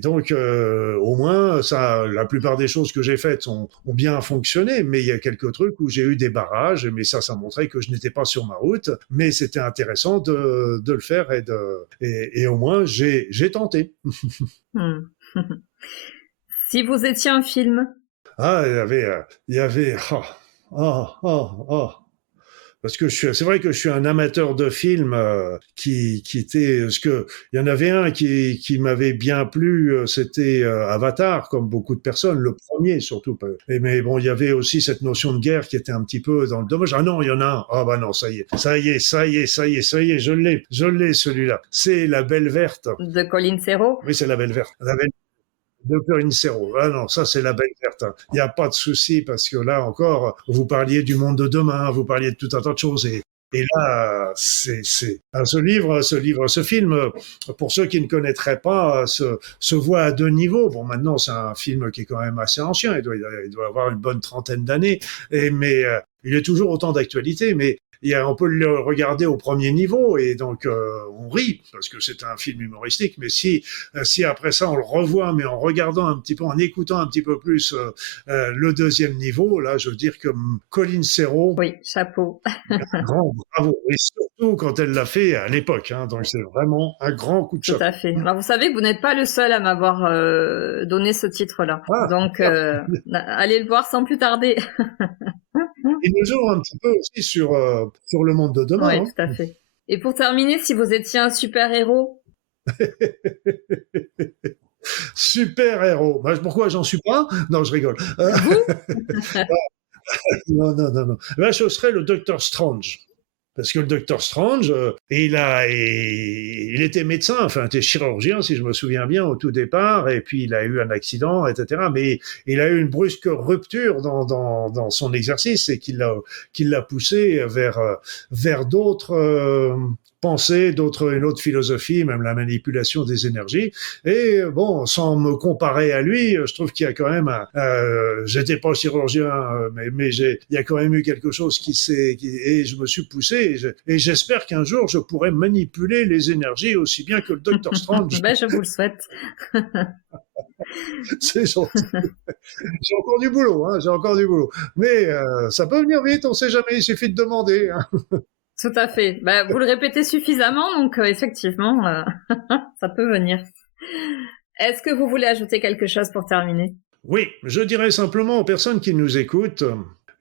donc, au moins, ça, la plupart des choses que j'ai faites ont bien fonctionné, mais il y a quelques trucs où j'ai eu des barrages, mais ça montrait que je n'étais pas sur ma route, mais c'était intéressant de le faire et au moins, j'ai tenté. Hmm. Si vous étiez un film? Ah, il y avait, parce que c'est vrai que je suis un amateur de films qui était, parce que il y en avait un qui m'avait bien plu, c'était Avatar, comme beaucoup de personnes, le premier surtout. Mais bon, il y avait aussi cette notion de guerre qui était un petit peu dans le dommage. Ah non, il y en a un. Ah bah non, ça y est, je l'ai celui-là. C'est La Belle Verte. De Colin Serrault? Oui, c'est La Belle Verte. De Corinne Serrault. Ah non, ça c'est La Belle Verte. Il n'y a pas de souci parce que là encore, vous parliez du monde de demain, vous parliez de tout un tas de choses et là, ce film, pour ceux qui ne connaîtraient pas, se voit à deux niveaux. Bon, maintenant, c'est un film qui est quand même assez ancien. Il doit avoir une bonne trentaine d'années, mais il est toujours autant d'actualité. Mais on peut le regarder au premier niveau et donc on rit parce que c'est un film humoristique. Mais si après ça on le revoit, mais en regardant un petit peu, en écoutant un petit peu plus le deuxième niveau, là, je veux dire que Colin Serrault, oui, chapeau. un grand bravo, et surtout quand elle l'a fait à l'époque. Hein, donc c'est vraiment un grand coup de chapeau. Tout à fait. Alors vous savez que vous n'êtes pas le seul à m'avoir donné ce titre-là. Ah, donc allez le voir sans plus tarder. Il nous ouvre un petit peu aussi sur le monde de demain. Oui, hein. tout à fait. Et pour terminer, si vous étiez un super-héros? Super-héros. Pourquoi j'en suis pas? Non, je rigole. Non. Là, je serais le Docteur Strange. Parce que le Docteur Strange, il était médecin, enfin, il était chirurgien, si je me souviens bien, au tout départ, et puis il a eu un accident, etc. Mais il a eu une brusque rupture dans son exercice et qui l'a poussé vers d'autres pensées, une autre philosophie, même la manipulation des énergies. Et bon, sans me comparer à lui, je trouve qu'il y a quand même j'étais pas chirurgien, mais il y a quand même eu quelque chose et je me suis poussé et j'espère qu'un jour je pourrai manipuler les énergies aussi bien que le Docteur Strange. Ben, je vous le souhaite. C'est gentil. J'ai encore du boulot, hein, j'ai encore du boulot. Mais ça peut venir vite, on sait jamais, il suffit de demander. Hein. Tout à fait. Ben, vous le répétez suffisamment, donc effectivement, ça peut venir. Est-ce que vous voulez ajouter quelque chose pour terminer? Oui, je dirais simplement aux personnes qui nous écoutent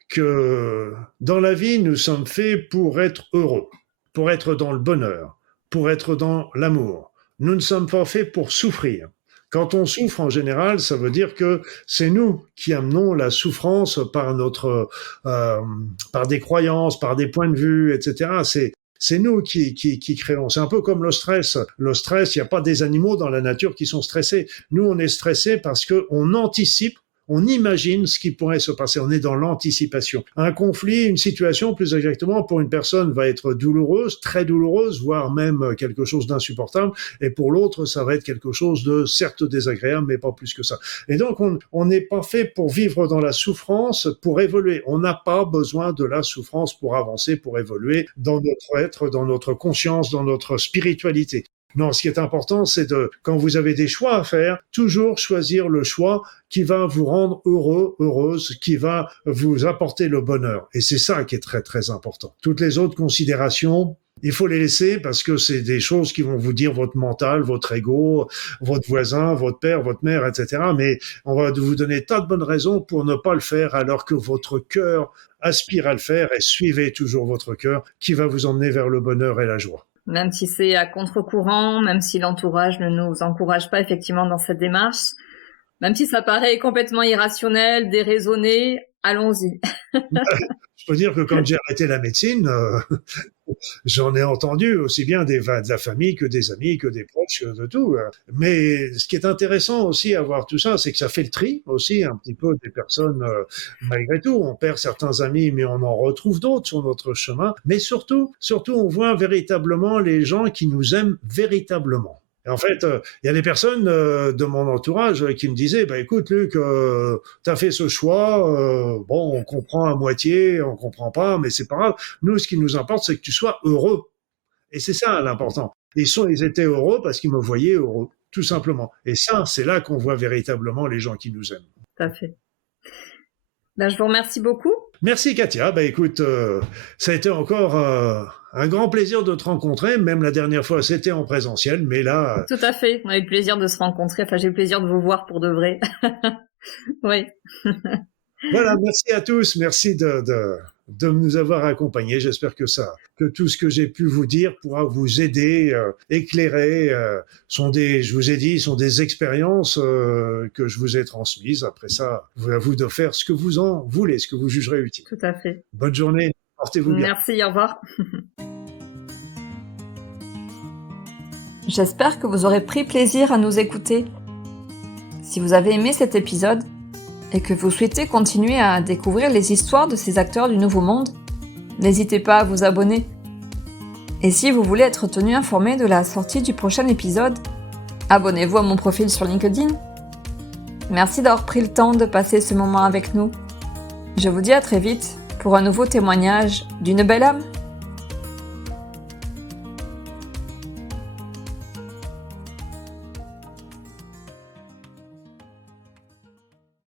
que dans la vie, nous sommes faits pour être heureux, pour être dans le bonheur, pour être dans l'amour. Nous ne sommes pas faits pour souffrir. Quand on souffre, en général, ça veut dire que c'est nous qui amenons la souffrance par des croyances, par des points de vue, etc. C'est nous qui créons. C'est un peu comme le stress. Le stress, il n'y a pas des animaux dans la nature qui sont stressés. Nous, on est stressés parce qu'on anticipe, on imagine ce qui pourrait se passer. On est dans l'anticipation. Un conflit, une situation, plus exactement, pour une personne va être douloureuse, très douloureuse, voire même quelque chose d'insupportable. Et pour l'autre, ça va être quelque chose de certes désagréable, mais pas plus que ça. Et donc, on n'est pas fait pour vivre dans la souffrance, pour évoluer. On n'a pas besoin de la souffrance pour avancer, pour évoluer dans notre être, dans notre conscience, dans notre spiritualité. Non, ce qui est important, c'est quand vous avez des choix à faire, toujours choisir le choix qui va vous rendre heureux, heureuse, qui va vous apporter le bonheur. Et c'est ça qui est très, très important. Toutes les autres considérations, il faut les laisser parce que c'est des choses qui vont vous dire votre mental, votre ego, votre voisin, votre père, votre mère, etc. Mais on va vous donner tas de bonnes raisons pour ne pas le faire alors que votre cœur aspire à le faire et suivez toujours votre cœur qui va vous emmener vers le bonheur et la joie. Même si c'est à contre-courant, même si l'entourage ne nous encourage pas effectivement dans cette démarche, même si ça paraît complètement irrationnel, déraisonné, allons-y. Je peux dire que quand j'ai arrêté la médecine, j'en ai entendu aussi bien de la famille que des amis, que des proches, de tout. Mais ce qui est intéressant aussi à voir tout ça, c'est que ça fait le tri aussi un petit peu des personnes. Malgré tout, on perd certains amis, mais on en retrouve d'autres sur notre chemin. Mais surtout, on voit véritablement les gens qui nous aiment véritablement. Et en fait, il y a des personnes de mon entourage qui me disaient, bah écoute Luc, t'as fait ce choix, bon, on comprend à moitié, on comprend pas, mais c'est pas grave. Nous, ce qui nous importe, c'est que tu sois heureux. Et c'est ça l'important. Ils étaient heureux parce qu'ils me voyaient heureux, tout simplement. Et ça, c'est là qu'on voit véritablement les gens qui nous aiment. Tout à fait. Ben, je vous remercie beaucoup. Merci Katia. Bah écoute, ça a été encore un grand plaisir de te rencontrer. Même la dernière fois, c'était en présentiel, mais là. Tout à fait. On a eu le plaisir de se rencontrer. Enfin, j'ai eu le plaisir de vous voir pour de vrai. Oui. Voilà, merci à tous. Merci de nous avoir accompagnés. J'espère que tout ce que j'ai pu vous dire pourra vous aider, éclairer. Je vous ai dit, sont des expériences que je vous ai transmises. Après ça, à vous de faire ce que vous en voulez, ce que vous jugerez utile. Tout à fait. Bonne journée. Portez-vous bien. Merci, au revoir. J'espère que vous aurez pris plaisir à nous écouter. Si vous avez aimé cet épisode et que vous souhaitez continuer à découvrir les histoires de ces acteurs du Nouveau Monde, n'hésitez pas à vous abonner. Et si vous voulez être tenu informé de la sortie du prochain épisode, abonnez-vous à mon profil sur LinkedIn. Merci d'avoir pris le temps de passer ce moment avec nous. Je vous dis à très vite pour un nouveau témoignage d'une belle âme.